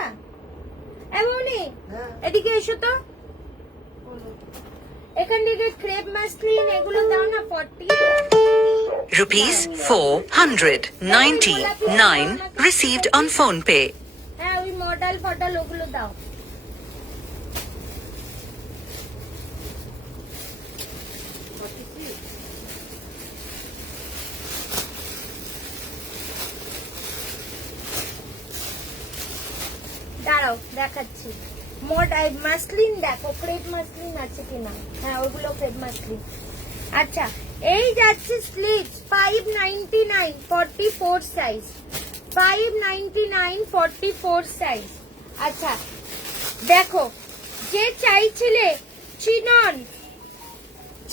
এমনই এদিকে এসো তো, এখান থেকে ক্রেপ মাসলিন এগুলো দাও না 40। Rupees 499 received on phone pay. হ্যাঁ ওই মডেল ফডেল ওগুলো দাও। দাঁড়াও দেখাচ্ছি। মাসলিন দেখো ক্রেপ মাসলিন আছে কিনা। হ্যাঁ ওগুলো ক্রেপ মাসলিন। আচ্ছা এই যাচ্ছে স্লিভস 599 44 সাইজ, 599 44 সাইজ। আচ্ছা দেখো, যে চাইছিলে চিনন,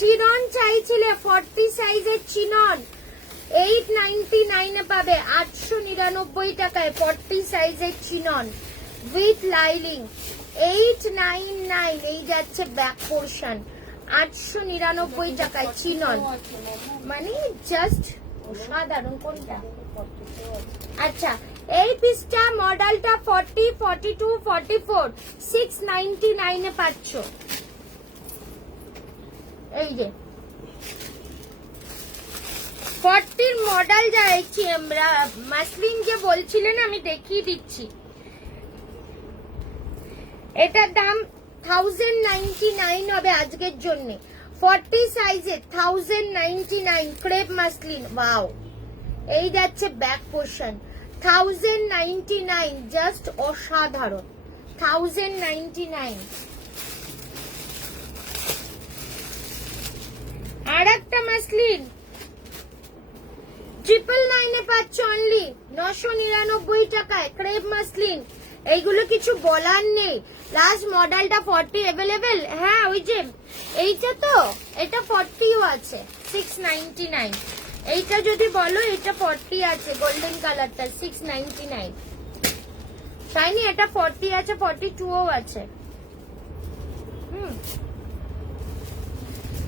চিনন চাইছিলে 40 সাইজের চিনন 899 এ পাবে, 899 টাকায় 40 সাইজের চিনন উইথ লাইলিং। 899 এই যাচ্ছে ব্যাক পোর্শন, 899 টাকায় চিনন, মানে জাস্ট সাধারণ। কোনটা? আচ্ছা এই পিসটা মডেলটা 40 42 44 699 এ পাচ্ছ। এই যে 40 মডেল যাচ্ছি আমরা। মাসলিন যে বলছিলেন আমি দেখিয়ে দিচ্ছি। এটার দাম 1099 হবে আজকের জন্য। 40 সাইজে 1099 ক্রেপ মাসলিন। ওয়াও, এই যাচ্ছে ব্যাক পোর্শন 1099, জাস্ট অসাধারণ। 1099। আর একটা মাসলিন 999 এ পাচ্ছ অনলি 999 টাকায় ক্রেপ মাসলিন। এইগুলো কিছু বলার নেই। লাস্ট মডেলটা 40 অ্যাভেলেবেল। হ্যাঁ ওই যে এইটা তো, এটা 40ও আছে 699। এইটা যদি বলো এটা 40 আছে গোল্ডেন কালারটা 699। তাইনি এটা 40 আছে, 42ও আছে।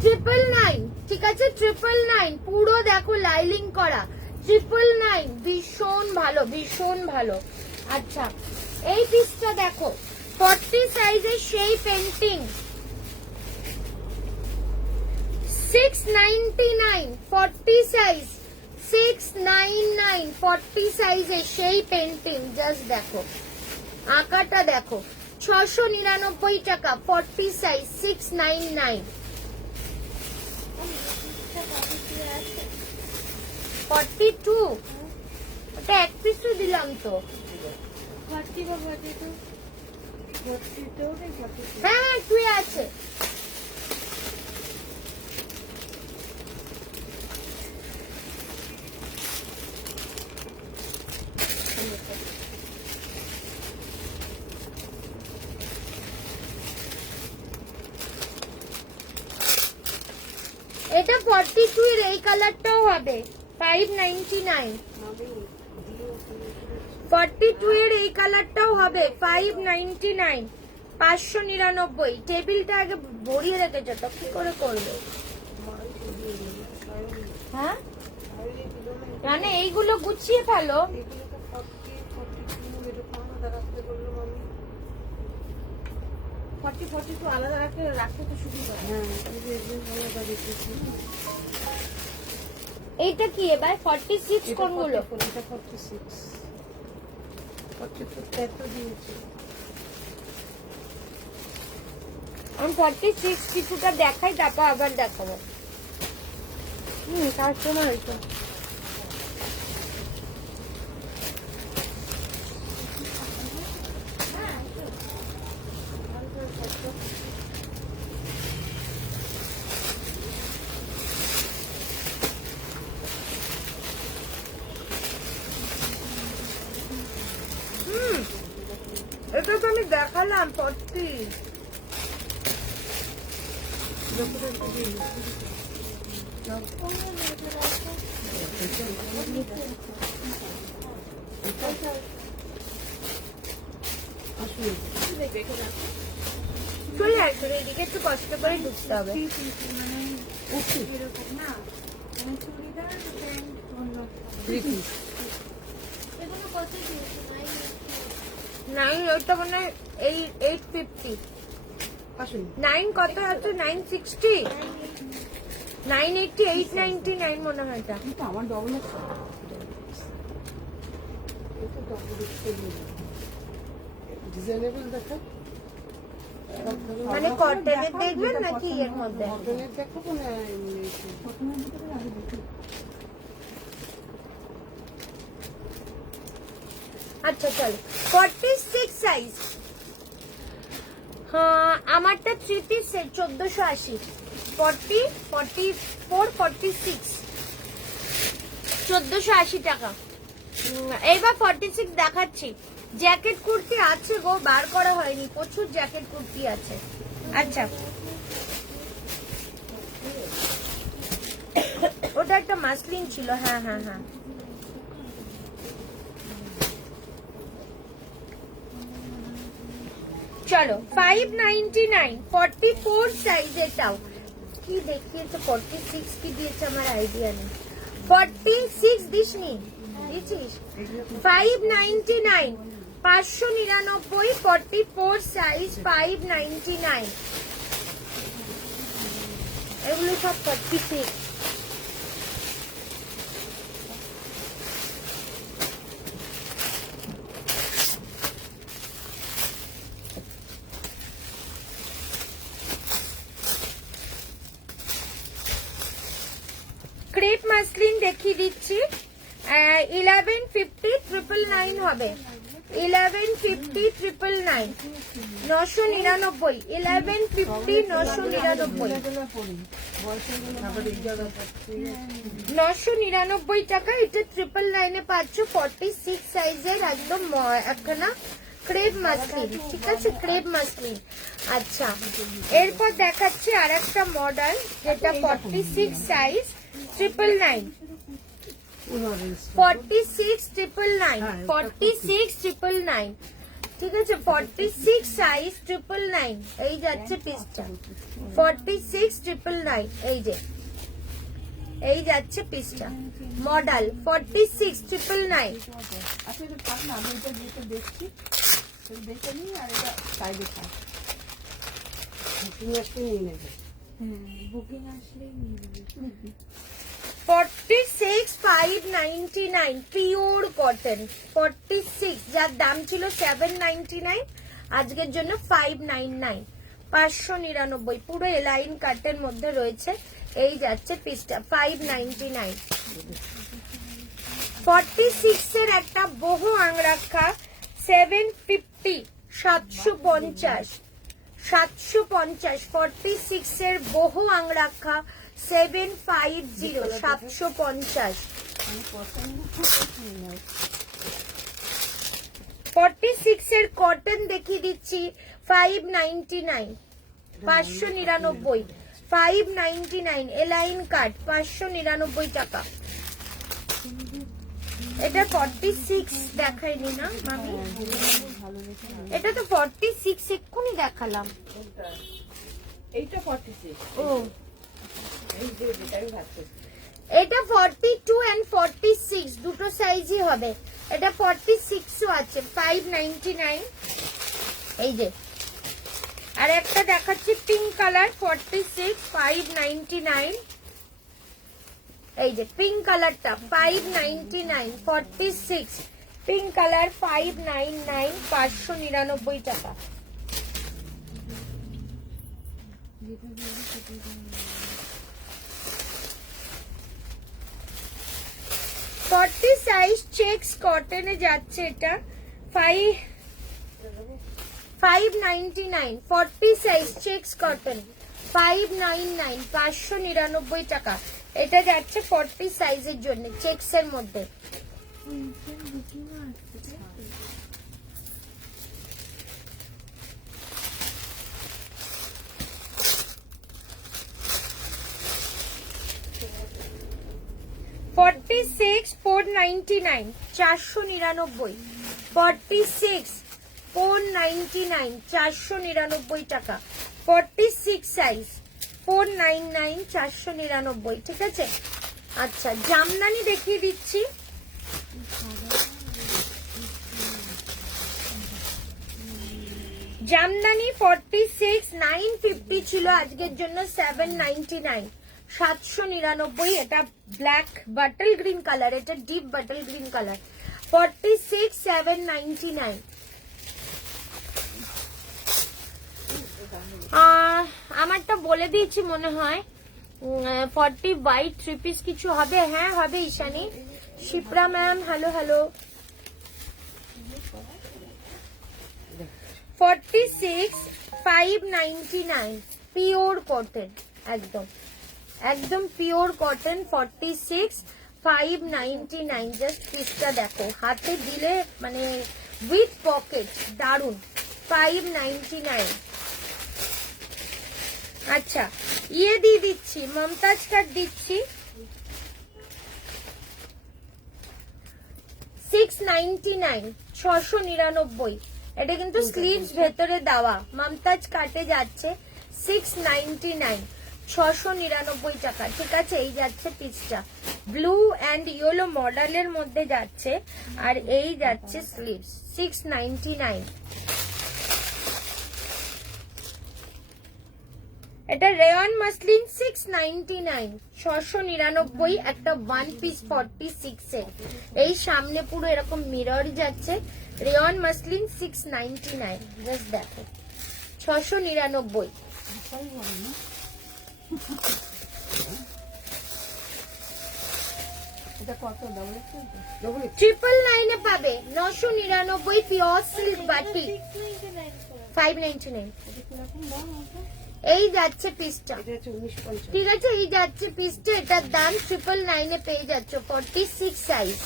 999, ঠিক আছে 999 পুরো দেখো লাইলিং করা 999, ভীষণ ভালো ভীষণ ভালো। আচ্ছা এই পিসটা দেখো 40 সাইজের সেই পেন্টিং 699, 40 সাইজ 699, 40 সাইজের সেই পেন্টিং। জাস্ট দেখো আঁকাটা দেখো, 699 টাকা 40 সাইজ 699। 42 ওটা এক পিসও দিলাম তো। 40 বা 42 40তেও নেই, 40 হ্যাঁ হ্যাঁ তুই আছে। এটা 42 এর এই কালারটাও হবে 599। 42 এর এই কালারটাও হবে 599, 599। টেবিলটা আগে ভরিয়ে রেখেছো তো কি করে করবে? হ্যাঁ মানে এইগুলো গুছিয়ে ফেলো। এগুলো তো 40 42 এরকম আলাদা রাখতে বললো মামি। 40 42 আলাদা রাখতে তো সুবিধা। হ্যাঁ এই যে আলাদা রেখেছি। এইটা কি এবার 46 কোনগুলো? এটা 46 44 এত দিয়েছি। আমি 46 কিছুটা দেখাই তারপর আবার দেখাবো। কাস্টমার হইতো। দেখালাম 40। চলে আসলে এদিকে একটু কষ্ট করে ঢুকতে হবে। এরকম না মানে চুড়িদার প্যান্ট অন্য এগুলো কত দিয়েছে নাই 9 ওইটা মানে হয় 850। 9 কত আছে? 960, 980, 899 মনে হয় এটা। কিন্তু আমার ডবল ডিজাইনেবল দেখা মানে কটনের দেখবেন নাকি এর মধ্যে? কটনের দেখাবো না আচ্ছা চলো 46 সাইজ। হ্যাঁ আমারটা 3 পিস সেট 1480। 40, 44, 46 1480 টাকা। এইবার 46 দেখাচ্ছি। জ্যাকেট কুর্তি আছে গো, বার করা হয়নি, প্রচুর জ্যাকেট কুর্তি আছে। আচ্ছা ওটা একটা মাসলিন ছিল। হ্যাঁ হ্যাঁ হ্যাঁ চলো 599 44 সাইজ। এটাও কি দেখিয়েছে 46 কি দিয়েছে আমার আইডিয়া নেই। 46 দিসনি দিছিস? 599 599 44 সাইজ 599। এগুলো সব 46। ক্রেপ মাসলিন দেখিয়ে দিচ্ছি। 1150 999 হবে। 1150 999 999 1150 999 টাকা। এটা 999 পাচ্ছ 46 সাইজের একদম একখানা ক্রেপ মাসলিন। ঠিক আছে ক্রেপ মাসলিন। আচ্ছা এরপর দেখাচ্ছি আর একটা মডেল যেটা 46 সাইজ 999 46 999 46 999। ঠিক আছে 46 সাইজ 999। এই যাচ্ছে পিসটা 46 999। এই যাচ্ছে পিসটা মডেল 46 999। আচ্ছা এটা থাক না, আমি এটা যেটা দেখছি সেটা দেখে নিই আর এটা সাইডে থাক। বুকিং আসলে নিয়ে নেবে। বুকিং আসলেই নিয়ে নেবে। 46 599 পিওর কটন 46, যার দাম ছিল 799 আজকের জন্য 599 599 পুরো এলাইন কাটের মধ্যে রয়েছে। এই যাচ্ছে পিসটা 599। 46 এর একটা বহু আংরাখা 750 750 46 এর বহু আংরাখা 750 750। 46 এর কটন দেখিয়ে দিচ্ছি 599 599 599 এলাইন কাট 599 টাকা। এটা 46 দেখাইনি না মামি? এটা তো 46 এক্ষুনি দেখালাম। এইটা 46 ও এই যে যেটা আমি ভাবছি এটা 42 and 46 দুটো সাইজই হবে। এটা 46 ও আছে 599। এই যে আর একটা দেখাচ্ছি পিঙ্ক কালার 46 599। এই যে পিঙ্ক কালারটা 599 46 পিঙ্ক কালার 599 599 টাকা। 40 সাইজ চেক্স কটনে যাচ্ছে এটা 599 40 সাইজ চেক্স কটন 599 599 টাকা। এটা যাচ্ছে 40 সাইজের জন্য চেক্স এর মধ্যে। 46 499 499, 46 499 499 টাকা, 46 সাইজ 499 499, ঠিক আছে। আচ্ছা জামদানি দেখিয়ে দিচ্ছি, জামদানি 46 950 ছিল, আজকের জন্য 799 799। এটা ব্ল্যাক বাটল গ্রিন কালার, এটা ডিপ বাটল গ্রিন কালার, 46 799। আমারটা বলে দিয়েছি মনে হয়, 40 হোয়াইট 3 পিস কিছু হবে, হ্যাঁ হবে Ishani. Shipra ma'am hello hello. 46 599 pure cotton, একদম একদম পিওর কটন, 46 599। জাস্ট পিসটা দেখো, হাতে দিলে মানে উইথ পকেট, দারুন, 599। আচ্ছা ইয়ে দিয়ে দিচ্ছি, মমতাজ কাট দিচ্ছি, 699 699। এটা কিন্তু স্লিভস ভেতরে দেওয়া, মমতাজ কাটে যাচ্ছে 699 699 টাকা, ঠিক আছে। এই যাচ্ছে পিসটা, ব্লু অ্যান্ড ইয়েলো মডেলের মধ্যে যাচ্ছে, আর এই যাচ্ছে স্লিভস 699। এটা রেয়ন মাসলিন 699 699, একটা ওয়ান পিস 46 এর, এই সামনে পুরো এরকম মিরর যাচ্ছে, রেয়ন মাসলিন 699। জাস্ট দেখো 699। এটা কত ডাবল এক্সেল? 999 এ পাবে, 999 পিওর সিল্ক বাটিক 599। এটা কিরকম দাম আছে? এই যাচ্ছে পিসটা, এটা হচ্ছে 1950। ঠিক আছে। এই যাচ্ছে পিসটা, এটার দাম 999 এ পেয়ে যাচ্ছ, 46 size.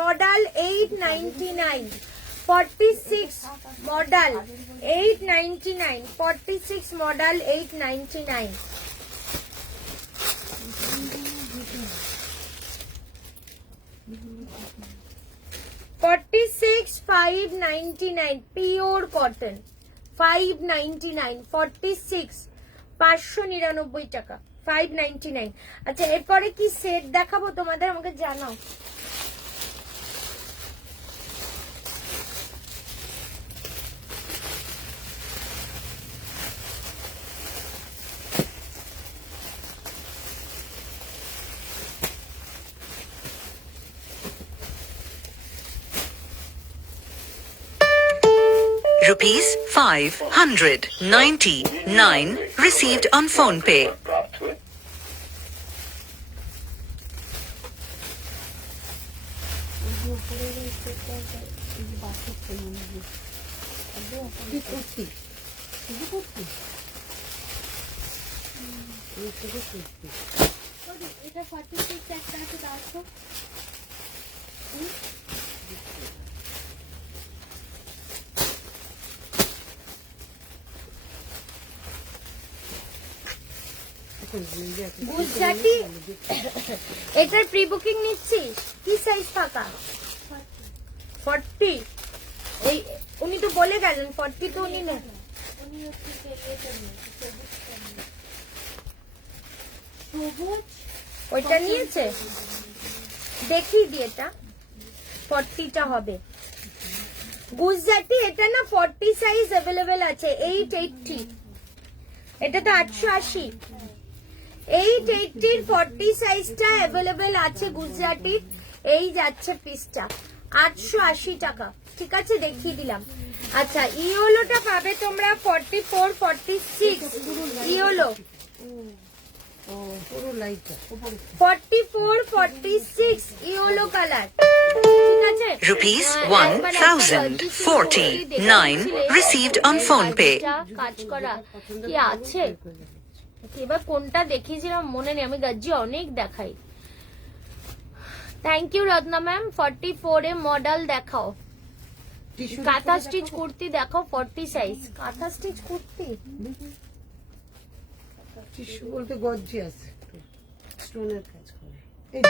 Model 899, 46 model 899, 46 model 899। Pure cotton 599, 46 599 টাকা, 599। আচ্ছা এরপরে কি সেট দেখাবো তোমাদের, আমাকে জানাও। Rupees 599 received on phone pay. प्राप्त हुए। কি করছি? শুধু করছি? শুধু করছি। এটা 46 একটা আছে, দাও তো। গুজরাটি এটার প্রি বুকিং নিচ্ছিস? কি সাইজ ফাঁকা? 40। এই উনি তো বলে গেলেন 40, তো উনি নেন। উনি হচ্ছে এটা নিয়ে, সবুজ ওইটা নিয়েছে, দেখি দি, এটা 40টা হবে। গুজরাটি এটা না 40 সাইজ অ্যাভেলেবেল আছে, 880। এটা তো 880, 880 40 সাইজটা অ্যাভেলেবেল আছে গুজরাটি। এই যাচ্ছে পিসটা 880 টাকা, ঠিক আছে, দেখিয়ে দিলাম। আচ্ছা ইয়োলোটা পাবে তোমরা 44 46, ইয়োলো ও পুরো লাইটটা উপরে 44 46 ইয়োলো কালার, ঠিক আছে। Rupees 1049 received on phone pay. কাজ করা কি আছে, এবার কোনটা দেখিয়েছিলাম মনে নেই, আমি গাজ্জি অনেক দেখাই। Thank you Ratna ma'am. 44 এ মডেল দেখাও, টিস্যু কাঁথা স্টিচ কুর্তি দেখো 40 সাইজ। কাঁথা স্টিচ কুর্তি টিস্যু বলতে গর্জি আছে, স্টোনের কাজ করে। এই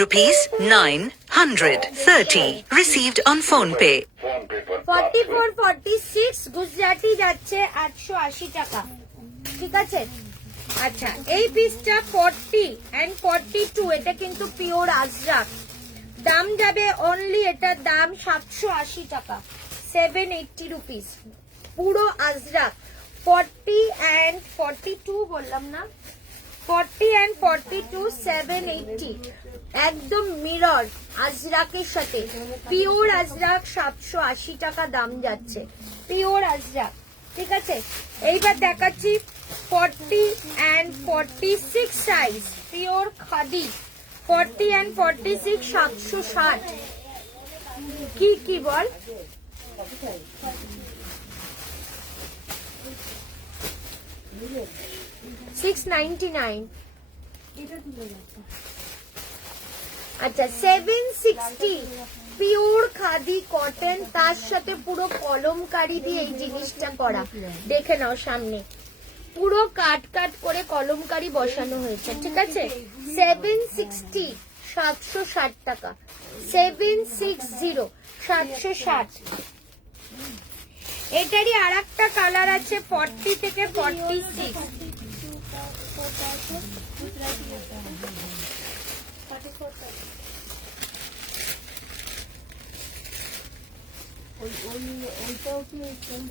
Rupees 930 received on phone pay. Phone pay पर 44 46 গুজরাটি যাচ্ছে 880 টাকা, ঠিক আছে। আচ্ছা এই পিসটা 40 and 42, এটা কিন্তু পিওর আজরাক, দাম যাবে অনলি, এটার দাম 780 টাকা, 780 রুপিস, পুরো আজরাক। 40 and 42 বললাম না, 40 and 42 780, একদম মিরর আজরাকের সাথে, পিওর আজরাক 780 টাকা দাম যাচ্ছে, পিওর আজরাক, ঠিক আছে। এইবার দেখাচ্ছি 40 and 46 size, pure khadi, 40 and 46 760। কি কি বল? $699। আচ্ছা 760 পিওর খাদি কটন, তার সাথে পুরো কলমকারি দিয়ে এই জিনিসটা করা, দেখে নাও সামনে পুরো কাট কাট করে কলমকারি বসানো হয়েছে, ঠিক আছে। 760 760 টাকা, 760 760। এটারই আর একটা কালার আছে 40 থেকে 46। ওইটাও কি সেম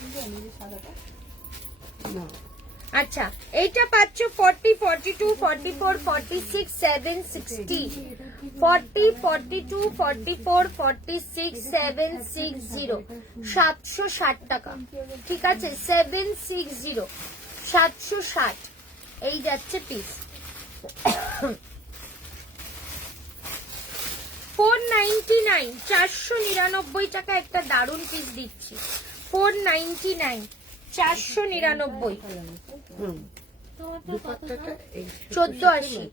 ডিজাইন, এই সাদাটা না? আচ্ছা এইটা পাচ্ছ 40 42 44 46 760, 40 42 44 46 760, 760 টাকা, ঠিক আছে। 760 760 এই যাচ্ছে পিস। 499 499 টাকা একটা দারুন পিস দিচ্ছি, 499 499। দুপাট্টাটা এই 1480।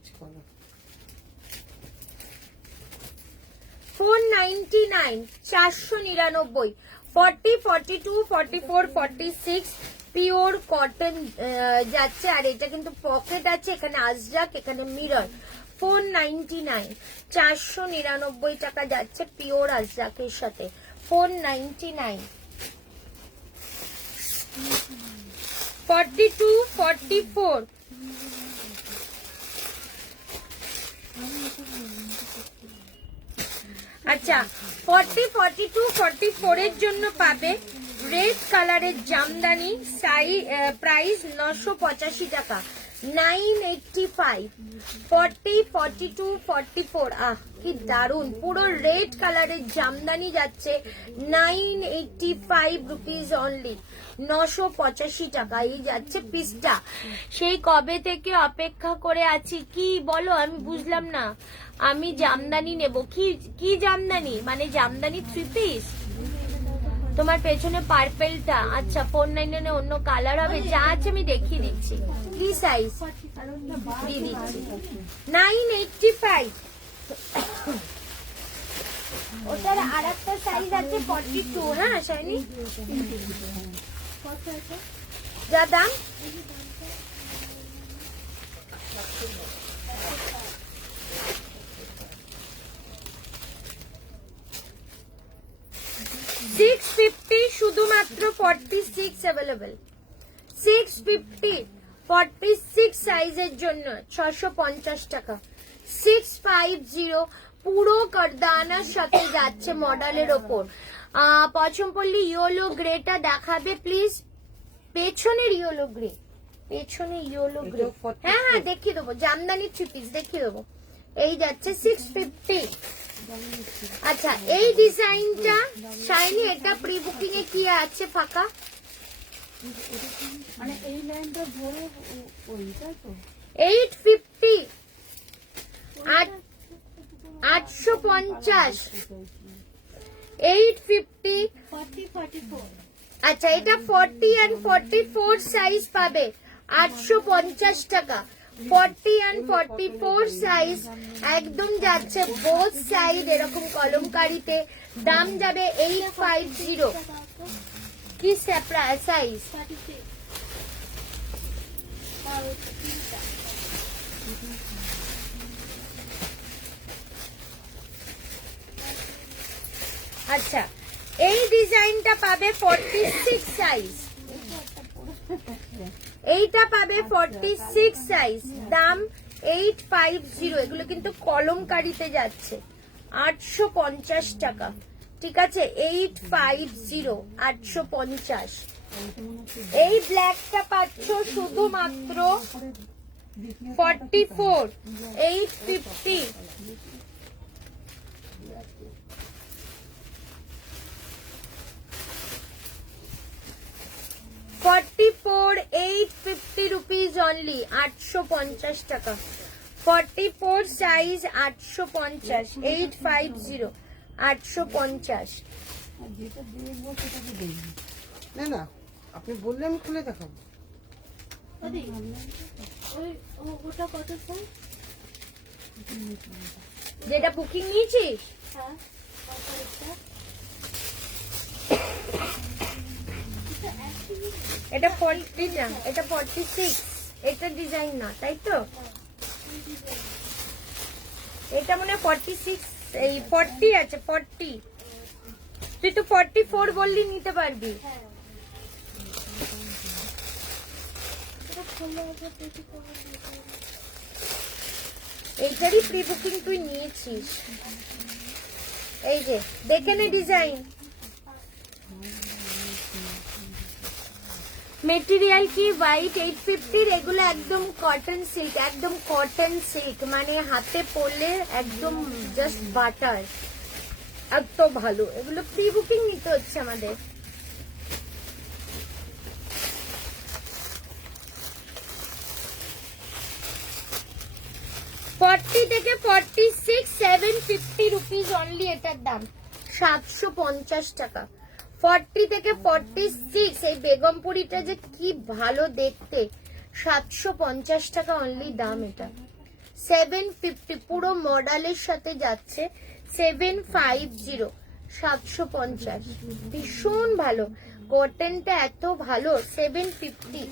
499 499, 40 42 44 46 পিওর কটন যাচ্ছে, আর এটা কিন্তু পকেট আছে, এখানে আজরাক, এখানে মিরর। 499 499 টাকা যাচ্ছে পিওর আজরাকের সাথে, 499। 42 44 আচ্ছা 40 42 44 এর জন্য পাবে রেড কালারের জামদানি, প্রাইস 985 টাকা, 985। 40 42 44, আহ কি দারুন, পুরো রেড কালারের জামদানি যাচ্ছে 985 রুপিস অনলি, 985 টাকা এই যাচ্ছে পিসটা। সেই কবে থেকে অপেক্ষা করে আছি, কি বলো আমি বুঝলাম না। আমি জামদানি নেব, কি কি জামদানি, মানে জামদানি 3 পিস, তোমার পেছনে পার্পেলটা। আচ্ছা 499 অন্য কালার হবে, যা আছে আমি দেখিয়ে দিচ্ছি, কি সাইজ দিয়ে দিচ্ছি, 985। ওটার আর একটা সাইজ আছে 42, হ্যাঁ শাইনি, যা দাম 650, শুধুমাত্র 46 অ্যাভেলেবেল, 650 46 সাইজের জন্য 650 টাকা, 650 পুরো কারদানার সাথে যাচ্ছে মডেলের ওপর। পছমপল্লী ইয়েলো গ্রেটা দেখাবে প্লিজ, পেছনের ইয়েলো গ্রে, পেছনে ইয়েলো গ্রে, হ্যাঁ হ্যাঁ দেখিয়ে দেবো, জামদানি 3 পিস দেখিয়ে দেবো, এই যাচ্ছে 650। আচ্ছা এই ডিজাইনটা শাইনি, এটা প্রি বুকিং এ কি আছে ফাঁকা, মানে এই লাইনটা ধরে ওইটা তো 850 850 850। 40 44 আচ্ছা এটা 40 and 44 সাইজ পাবে 850 টাকা, 40 and 44 সাইজ একদম যাচ্ছে বোথ সাইড এরকম কলমকারিতে। দাম যাবে 850। কি সাইজ? 36 আর 3টা আচ্ছা, এই ডিজাইনটা পাবে 46 সাইজ। এইটা পাবে 46 সাইজ, দাম 850। এগুলো কিন্তু কলমকারিতে যাচ্ছে 850 টাকা। ঠিক আছে, 850, 850। এই ব্ল্যাকটা পাচ্ছ শুধুমাত্র 44, 850। 44, 850 rupees only, 850 টাকা। 44 সাইজ 850, 850, 850। আর যেটা দেখবো সেটাকে দেখবো। না না, আপনি বললে আমি খুলে দেখাবো। ওদি ওই ওটা কত স্যার? যেটা বুকিং নিয়েছিস হ্যাঁ কত এটা? এটা 40 না, এটা 46। এটা ডিজাইন না, তাই তো? এটা মনে হয় 46, এই 40 আছে 40। তুই তো 44 বললি নিতে পারবি। হ্যাঁ এটা খোলা আছে দেখি কোন ডিজাইন। এইটারই প্রি বুকিং তুই নিয়েছিস। এই যে দেখে নে ডিজাইন। মেটেরিয়াল কি হোয়াইট 850। এগুলো একদম কটন সিল্ক, একদম কটন সিল্ক, মানে হাতে পরলে একদম জাস্ট বাটার, এত ভালো। এগুলো প্রি বুকিং নিতে হচ্ছে আমাদের। ফর্টি থেকে 46, 750 রুপিস অনলি। এটার দাম 750 টাকা। 40 থেকে 46, এই বেগমপুরিটা যে কি ভালো দেখতে, 750 টাকা অনলি দাম। এটা 750, পুরো মডেলের সাথে যাচ্ছে। 750, 750, ভীষণ ভালো। কটনটা এত ভালো, 750।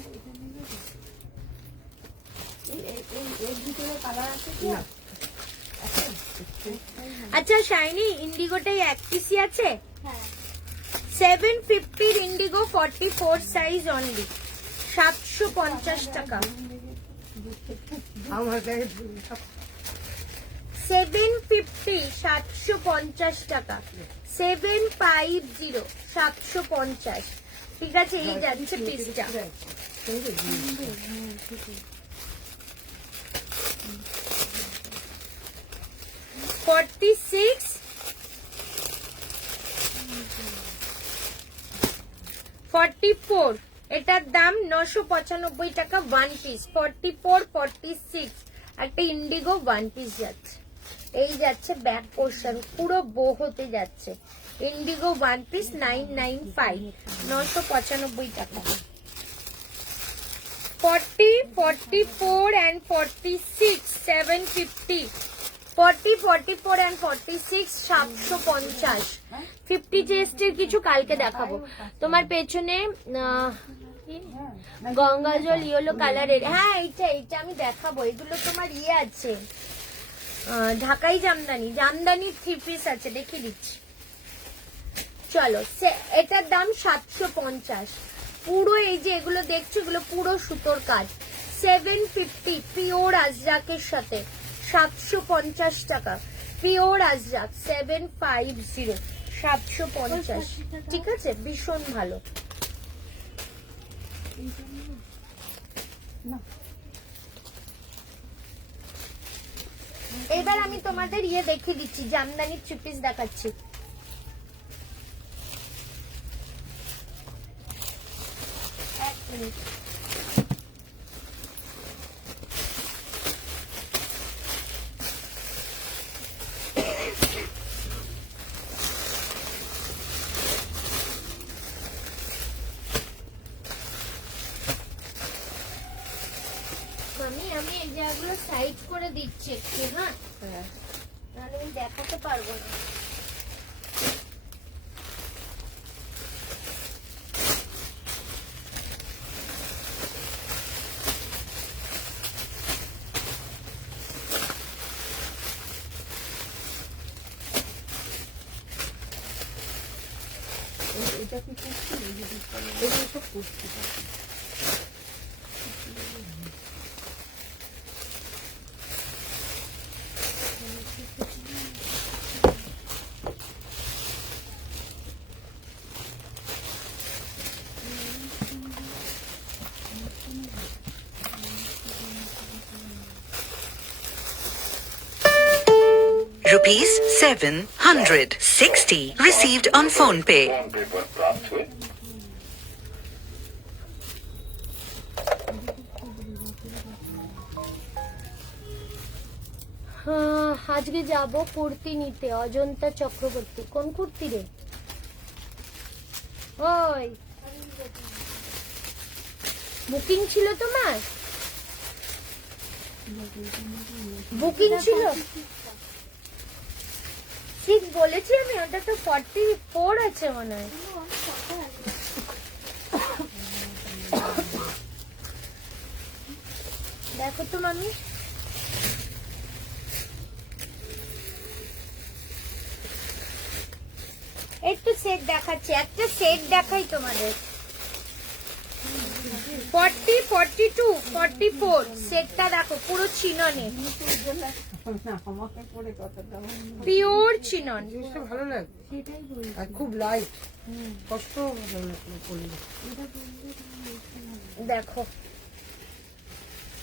এর ভিতরে কালার আছে কি? না। আচ্ছা শাইনি, ইন্ডিগোটাই এক পিসি আছে। হ্যাঁ 750 ইন্ডিগো, 44 সাইজ অনলি, 750 টাকা। আমার গায়ে 750, 750 টাকা। 750, 750। ঠিক আছে, এই যাচ্ছে পিসটা। 46, 44, এটার দাম 995 টাকা ওয়ান পিস। 44, 46 একটা ইন্ডিগো ওয়ান পিস যাচ্ছে। এই যাচ্ছে ব্যাক পোর্শন, পুরো বো হতে যাচ্ছে। ইন্ডিগো ওয়ান পিস 995, 995 টাকা। 40, 44 and 46, 750। 40, 44 and 46, 750। 50 চেস্টের কিছু কালকে দেখাবো। তোমার পেছনে গঙ্গা জল ইয়েলো কালারের, হ্যাঁ এইটা আমি দেখাবো। এগুলো তোমার ইয়ে আছে, ঢাকাই জামদানি, জামদানি 3 পিস আছে, দেখিয়ে দিচ্ছি। চলো, এটার দাম 750। পুরো এই যে এগুলো দেখছো, এগুলো পুরো সুতোর কাজ। 750, পিওর আজরাকের সাথে, 750 টাকা। পিওর আজরাক 750, 750। ঠিক আছে, ভীষণ ভালো। এবার আমি তোমাদের ইয়ে দেখিয়ে দিচ্ছি, জামদানির 3 পিস দেখাচ্ছি। এক মিনিট। আমি আমি এই জায়গাগুলো সাইড করে দিচ্ছি একটু, হ্যাঁ, হ্যাঁ নাহলে আমি দেখাতে পারবো না। এটা কি করছি, এগুলো সব করছি। Rupees 760 received on phone pay. Phone पे पर प्राप्त हुए। আজকে যাব কুর্তি নিতে অজন্তা চক্রবর্তী। কোন কুর্তি রে? ওই বুকিং ছিল তোমার? বুকিং ছিল 6 বলেছি আমি, ওটা তো 44 আছে মনে হয়। দেখো তো মামি, একটু সেট দেখাচ্ছি, একটা সেট দেখাই তোমাদের। 40, 42, 44 সেটটা দেখো, পুরো চিননে, আমাকে পরে কথাটা পিওর চিনন। জিনিসটা ভালো লাগে, আর খুব লাইট, কষ্ট করলে। দেখো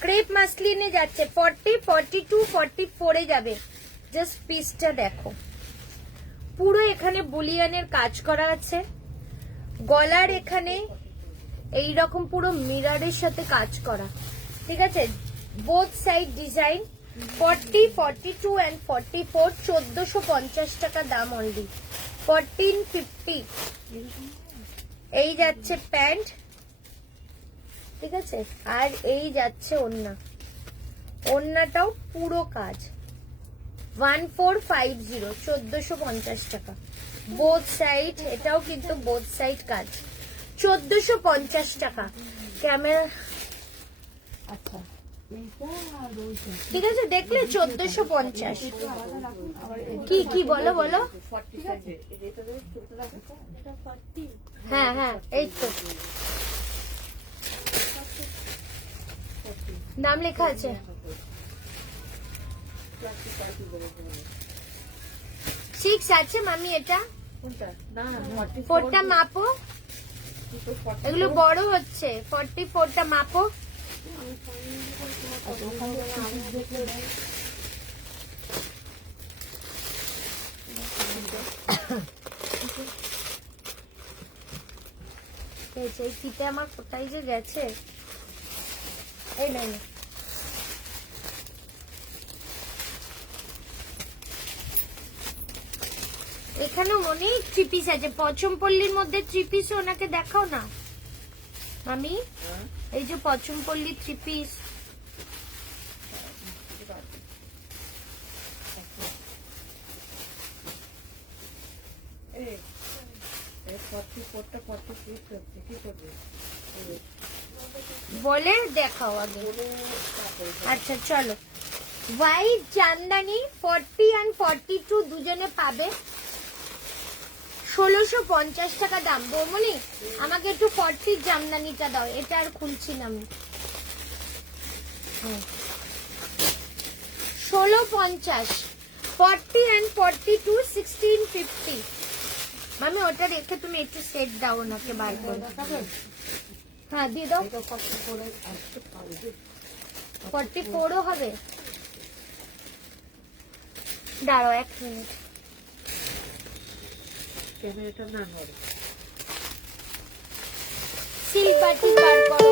ক্রেপ মাসলিনে যাচ্ছে 40, 42, 44 এ যাবে। জাস্ট পিসটা দেখো, পুরো এখানে বুলিয়ানের কাজ করা আছে। গলার এখানে এই রকম পুরো মিররের সাথে কাজ করা, ঠিক আছে। Both side design. 40, 42 and 44 1450 টাকা দাম অনলি। 1450 এই যাচ্ছে প্যান্ট, ঠিক আছে। আর এই যাচ্ছে ওড়না, ওড়নাটাও পুরো কাজ। 1450 1450 টাকা বোথ সাইড। এটাও কিন্তু বোথ সাইড কাজ। 1450 টাকা ক্যামেরা, আচ্ছা এইটা আর ওইটা ঠিক আছে। দেখলে 1450। আলাদা রাখুন, আবার কি কি বলো বলো? ঠিক আছে, এটা ছোট রাখো তো। হ্যাঁ হ্যাঁ, এই তো নাম লেখা আছে। 6 আছে মামি, এটা কোনটা? না 4টা মাপো, এগুলো বড় হচ্ছে। 44টা মাপো। এই ফিতে আমার কোথায় যে গেছে, এই নাই। এখানেও অনেক থ্রি পিস আছে। পচমপল্লির মধ্যে থ্রি পিস ওনাকে দেখাও না মামি। এই যে পচমপল্লি থ্রি পিস, বলে দেখাও আগে। আচ্ছা চলো, হোয়াইট জামদানি 40 and 42 দুজনে পাবে। 1650 টাকা দাম। বৌমনি আমাকে একটু 40 জামদানিটা দাও, এটা আর খুলছি না আমি। 1650 40 and 42 1650। মামি ওটা রেখে তুমি একটু সেট দাও ওনাকে বার করে। হ্যাঁ দিয়ে দাও। 44ও হবে, দাঁড়াও 1 মিনিট। ক্যামেরাটা না ধরে। সিল্ক বাটিক বার করো।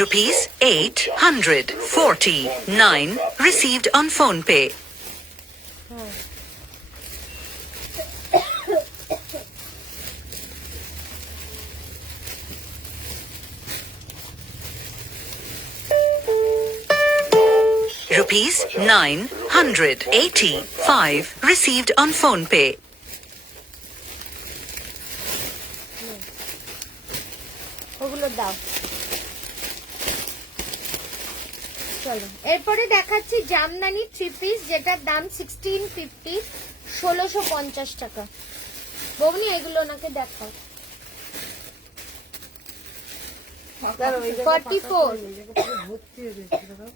Rupees 849 received on phone pay. Rupees 985 received on phone pay. ওগুলো দাও। চলো এরপরে দেখাচ্ছি জামদানি 3 পিস, যেটার দাম 1650, 1650 টাকা। বৌনি এগুলো ওনাকে দেখাও। 44 ভর্তি হয়ে গেছে দাদা।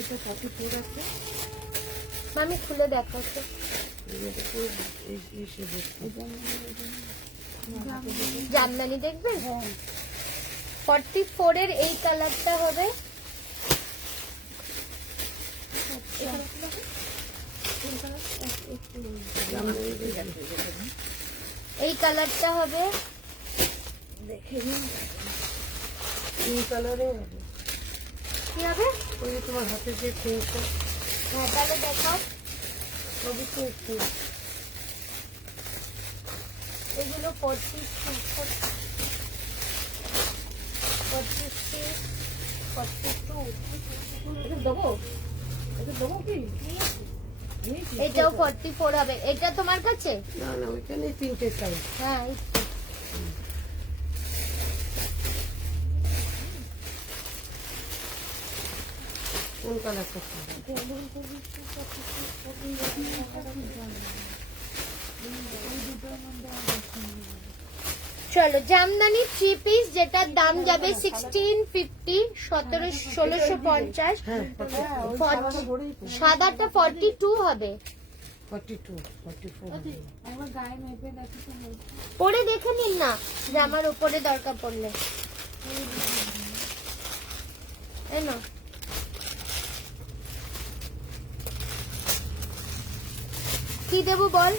এটা 44 আছে। মামি খুলে দেখাও তো। জামদানি দেখবেন? 44 এর এই কালারটা হবে। এই কালারটা হবে। এই কালারে হবে। কি হবে? ওই যে তোমার হাতে যে প্রিন্টটা, হ্যাঁ তাহলে দেখাও। সবই তো একটু এগুলো 42, 42। এটা দেবো, এটা দেবো কি? এটাও 44 হবে। এটা তোমার কাছে? না না, ওইখানে তিনটে কালার। হ্যাঁ এই তো। কোন কালারটা? চলো জামদানি 3 পিস, যেটার দাম যাবে 1650, 1650। হ্যাঁ, সাদাটা 42 হবে। 42, 44 পরে দেখে নিন না, জামার উপরে দরকার পড়লে। এই নাও। কি দেবো বল?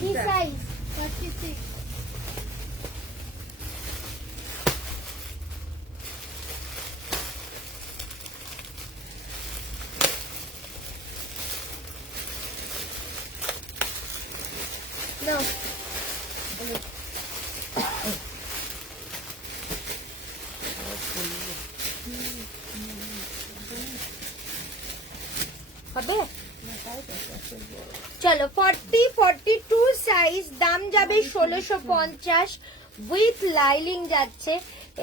কি সাইজ? 46। নাও। হবে? চলো 42 সাইজ, দাম যাবে 1650, উইথ লাইলিং যাচ্ছে।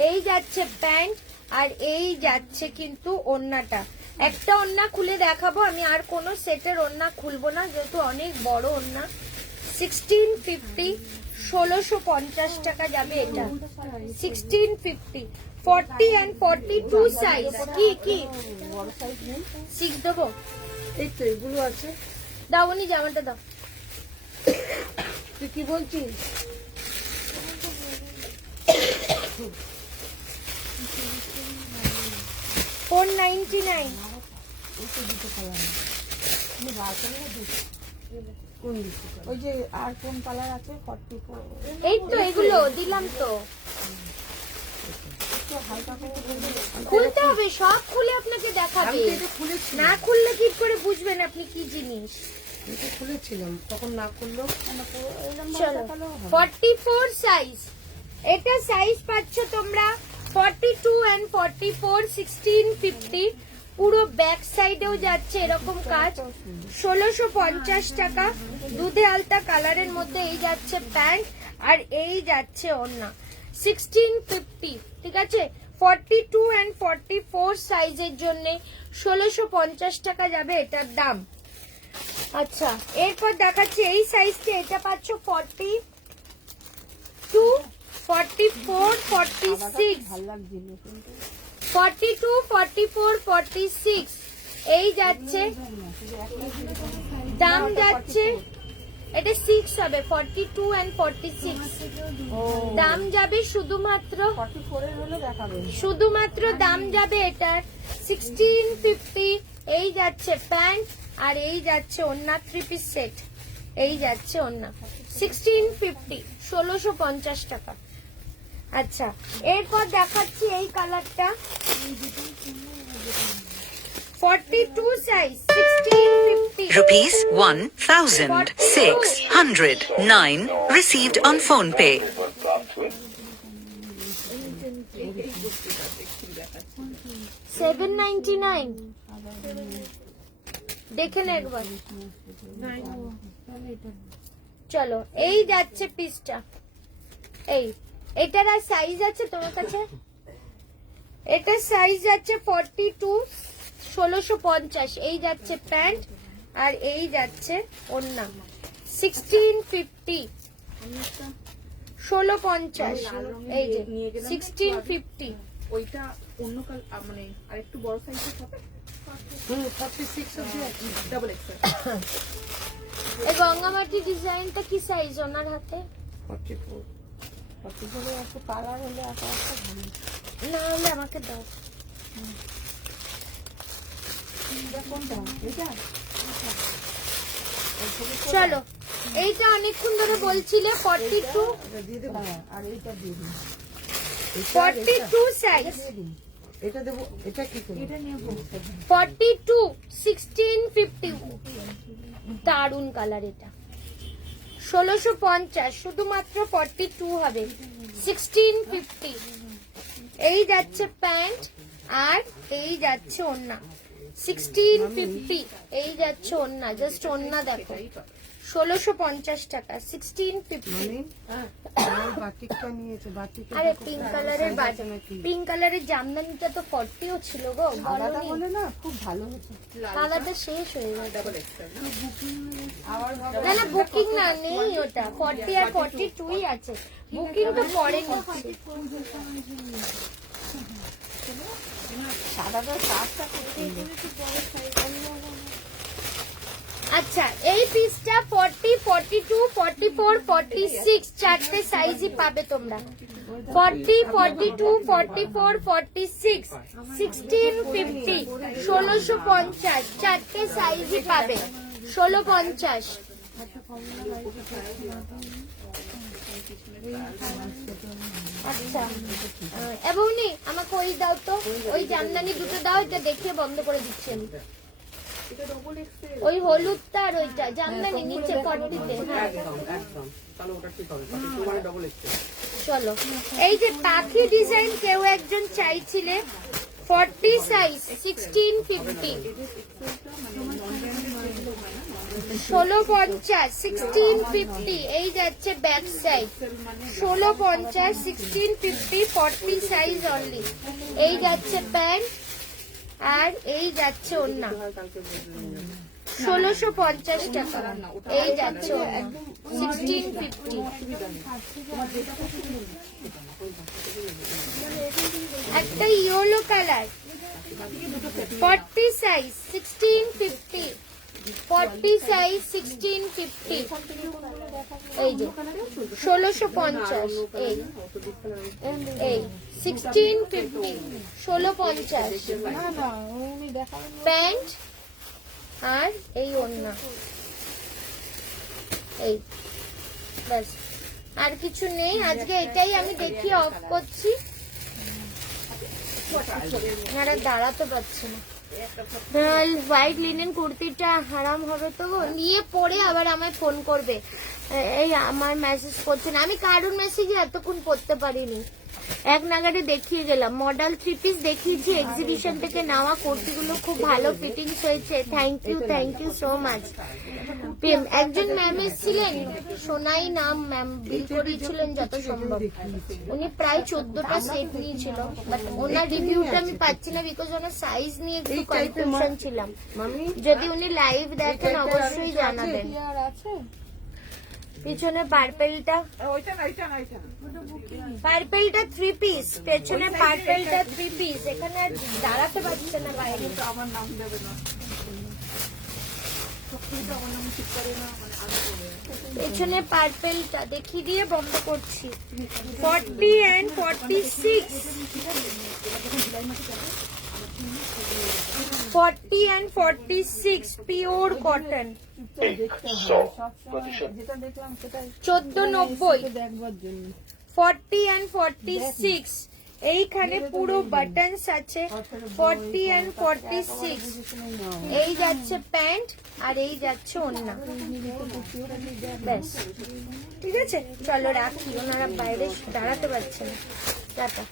এই যাচ্ছে প্যান্ট, আর এই যাচ্ছে কিন্তু ওড়নাটা। একটা ওড়না খুলে দেখাবো আমি, আর কোনো সেটের ওড়না খুলবো না, যেহেতু অনেক বড় ওড়না। 1650, 1650 টাকা যাবে এটা। 1650, 40 and 42 সাইজ। কি কি বড় সাইজ নেই। 6 দেবো? এই তো এগুলো আছে। দাও উনি জামাটা দাও। তুই কি বলছিস? $499। কোন দিকে? ওই যে আর কোন কালার আছে? 44। এই তো এগুলো দিলাম তো। খুলতে হবে, সব খুলে আপনাকে আমি দেখাবে। তো এটা খুলেছি, না খুললে কি করে বুঝবেন আপনি কি জিনিস? আমি তো খুলেছিলাম, তখন না করলেও চলো 44 সাইজ। এটা সাইজ পাচ্ছ তোমরা 42 and 44, 1650। পুরো ব্যাক সাইডেও যাচ্ছে এরকম কাজ। 1650 টাকা। দুধে আলতা কালারের মধ্যে এই যাচ্ছে প্যান্ট, আর এই যাচ্ছে ওড়না। 1650, ঠিক আছে? 42 and 44 সাইজের জন্য 1650 টাকা যাবে এটার দাম। আচ্ছা এরপর দেখাচ্ছি এই সাইজটা। এটা পাচ্ছ 42, 44, 46, 42, 44, 46 এই যাচ্ছে। দাম যাচ্ছে, এটা 6 হবে। 42 and 46 দাম যাবে শুধুমাত্র, 44 এর হলে দেখাবে। শুধুমাত্র দাম যাবে এটার 1650। এই যাচ্ছে প্যান্ট, আর এই যাচ্ছে ওড়না। 3 পিস সেট এই যাচ্ছে ওড়না। 1650, 1650 টাকা। আচ্ছা এরপর দেখাচ্ছি এই কালারটা। 42 size, 1650। Rupees 1,609 received on phone pay. Paper craft with 799 দেখে না একবার। চলো এই যাচ্ছে পিসটা, এই এটার আর সাইজ আছে তোমার কাছে? এটার সাইজ যাচ্ছে 42, 1650। এই যাচ্ছে প্যান্ট আর এই যাচ্ছে ওড়না, 1650, 1650। এই যে 1650। ওইটা অন্য মানে আরেকটু বড় সাইজের হবে। 46 অবধি আছে, ডাবল এক্সেল। এই গঙ্গামাটি ডিজাইনটা কি সাইজ ওনার হাতে? 44 44 একটু কালার হলে একটা ভালো। না হলে আমাকে দাও। এটা কোনটা? এটা চলো এইটা অনেকক্ষণ ধরে বলছিলে 42, এটা দিয়ে দেব। আর এইটা দিয়ে দিন। 42 সাইজ, এটা দেব। এটা কি করব? এটা নেব। 42, 1650। দারুন কালার এটা, 1650। শুধুমাত্র 42 হবে, 1650। এই যাচ্ছে প্যান্ট আর এই যাচ্ছে ওড়না, 1650। এই যাচ্ছে ওড়না, জাস্ট ওড়না দেখো, 1650 টাকা, 1650। বাটিকটা নিয়েছে, বাটিক। আরে পিঙ্ক কালারের পিঙ্ক কালারের জামদানিটা তো 40ও ছিল গো, আলাদা বলনি? বলে না, খুব ভালো হয়েছে। আলাদা শেষ হয়ে গেছে। ডাবল এক্সেল না? আবার না না বুকিং না, নেই ওটা, 40 আর 42ই আছে, বুকিং তো পরে নিচ্ছে। সাদাটা সাতটা করতে। আচ্ছা এই পিসটা 40, 42, 44, 46 চারটে সাইজই পাবে তোমরা। 40, 42, 44, 46, 1650, 1650 চারটে সাইজই পাবে, 1650। আচ্ছা এবং নি আমাকে ওই দাও তো, ওই জামদানি দুটো দাও, এটা দেখিয়ে বন্ধ করে দিচ্ছি আমি। ওই হলুদটা আর ওইটা জামদানি নিচে 40-তে। একদম তাহলে ওটা ঠিক হবে। 42 মানে ডাবল এক্সেল। চলো এই যে পাখি ডিজাইন কেউ একজন চাইছিলে, 40 সাইজ, 1650, 1650, 1650। এই যাচ্ছে ব্যাক সাইড, 1650, 1650, 40 সাইজ অনলি। এই যাচ্ছে প্যান্ট আর এই যাচ্ছে ওড়না, 1650 টাকা। এই যাচ্ছে ওড়না, 1650। একটা ইয়েলো কালার, 40 সাইজ, 1650, 40 সাইজ, 1650। এই যে 1650। এই এই 1650, 1650। না না উনি দেখাবেন। প্যান্ট আর এই ওড়না, এই ব্যাস, আর কিছু নেই আজকে। এটাই আমি দেখিয়ে অফ করছি। এনারা দাঁড়াতে পারছে না। হোয়াইট লিনেন কুর্তিটা হারাম হবে তো গো, নিয়ে পরে আবার আমায় ফোন করবে। এই আমার মেসেজ করছে না, আমি কারোর মেসেজে এতক্ষণ পড়তে পারিনি, এক নাগাড়ে দেখিয়ে গেলাম। মডেল 3 পিস দেখিয়েছি, এক্সিবিশন থেকে নেওয়া কুর্তিগুলো খুব ভালো ফিটিংস হয়েছে। Thank you so much. একজন ম্যাম এসেছিলেন, সোনাই নাম, ম্যাম বিল করিয়েছিলেন যত সম্ভব। উনি প্রায় 14টা সেট নিয়েছিল, বাট ওনার রিভিউটা আমি পাচ্ছি না, বিকজ ওনার সাইজ নিয়ে একটু কনফিউশন ছিলাম। যদি উনি লাইভ দেখেন অবশ্যই জানাবেন। আর আছে পিছনে পার্পেলটা, পার্পেলটা 3 পিস, পেছনে পার্পেলটা 3 পিস। এখানে আর দাঁড়াতে পারছে না বাইরে। আমার নাম দেবে না, আমার নাম ঠিক করে না। পেছনে পার্পেলটা দেখিয়ে দিয়ে বন্ধ করছি। 40 and 46, 40 and 46 pure cotton, Pink, soft, position. যেটা দেখলাম সেটাই 1490, দেখবার জন্য। 40 and 46। এইখানে পুরো বাটনস আছে, 40 and 46। এই যাচ্ছে প্যান্ট আর এই যাচ্ছে ওড়না, ব্যাস। ঠিক আছে চলো রাখি, ওনারা বাইরে দাঁড়াতে পারছে না। টাটা।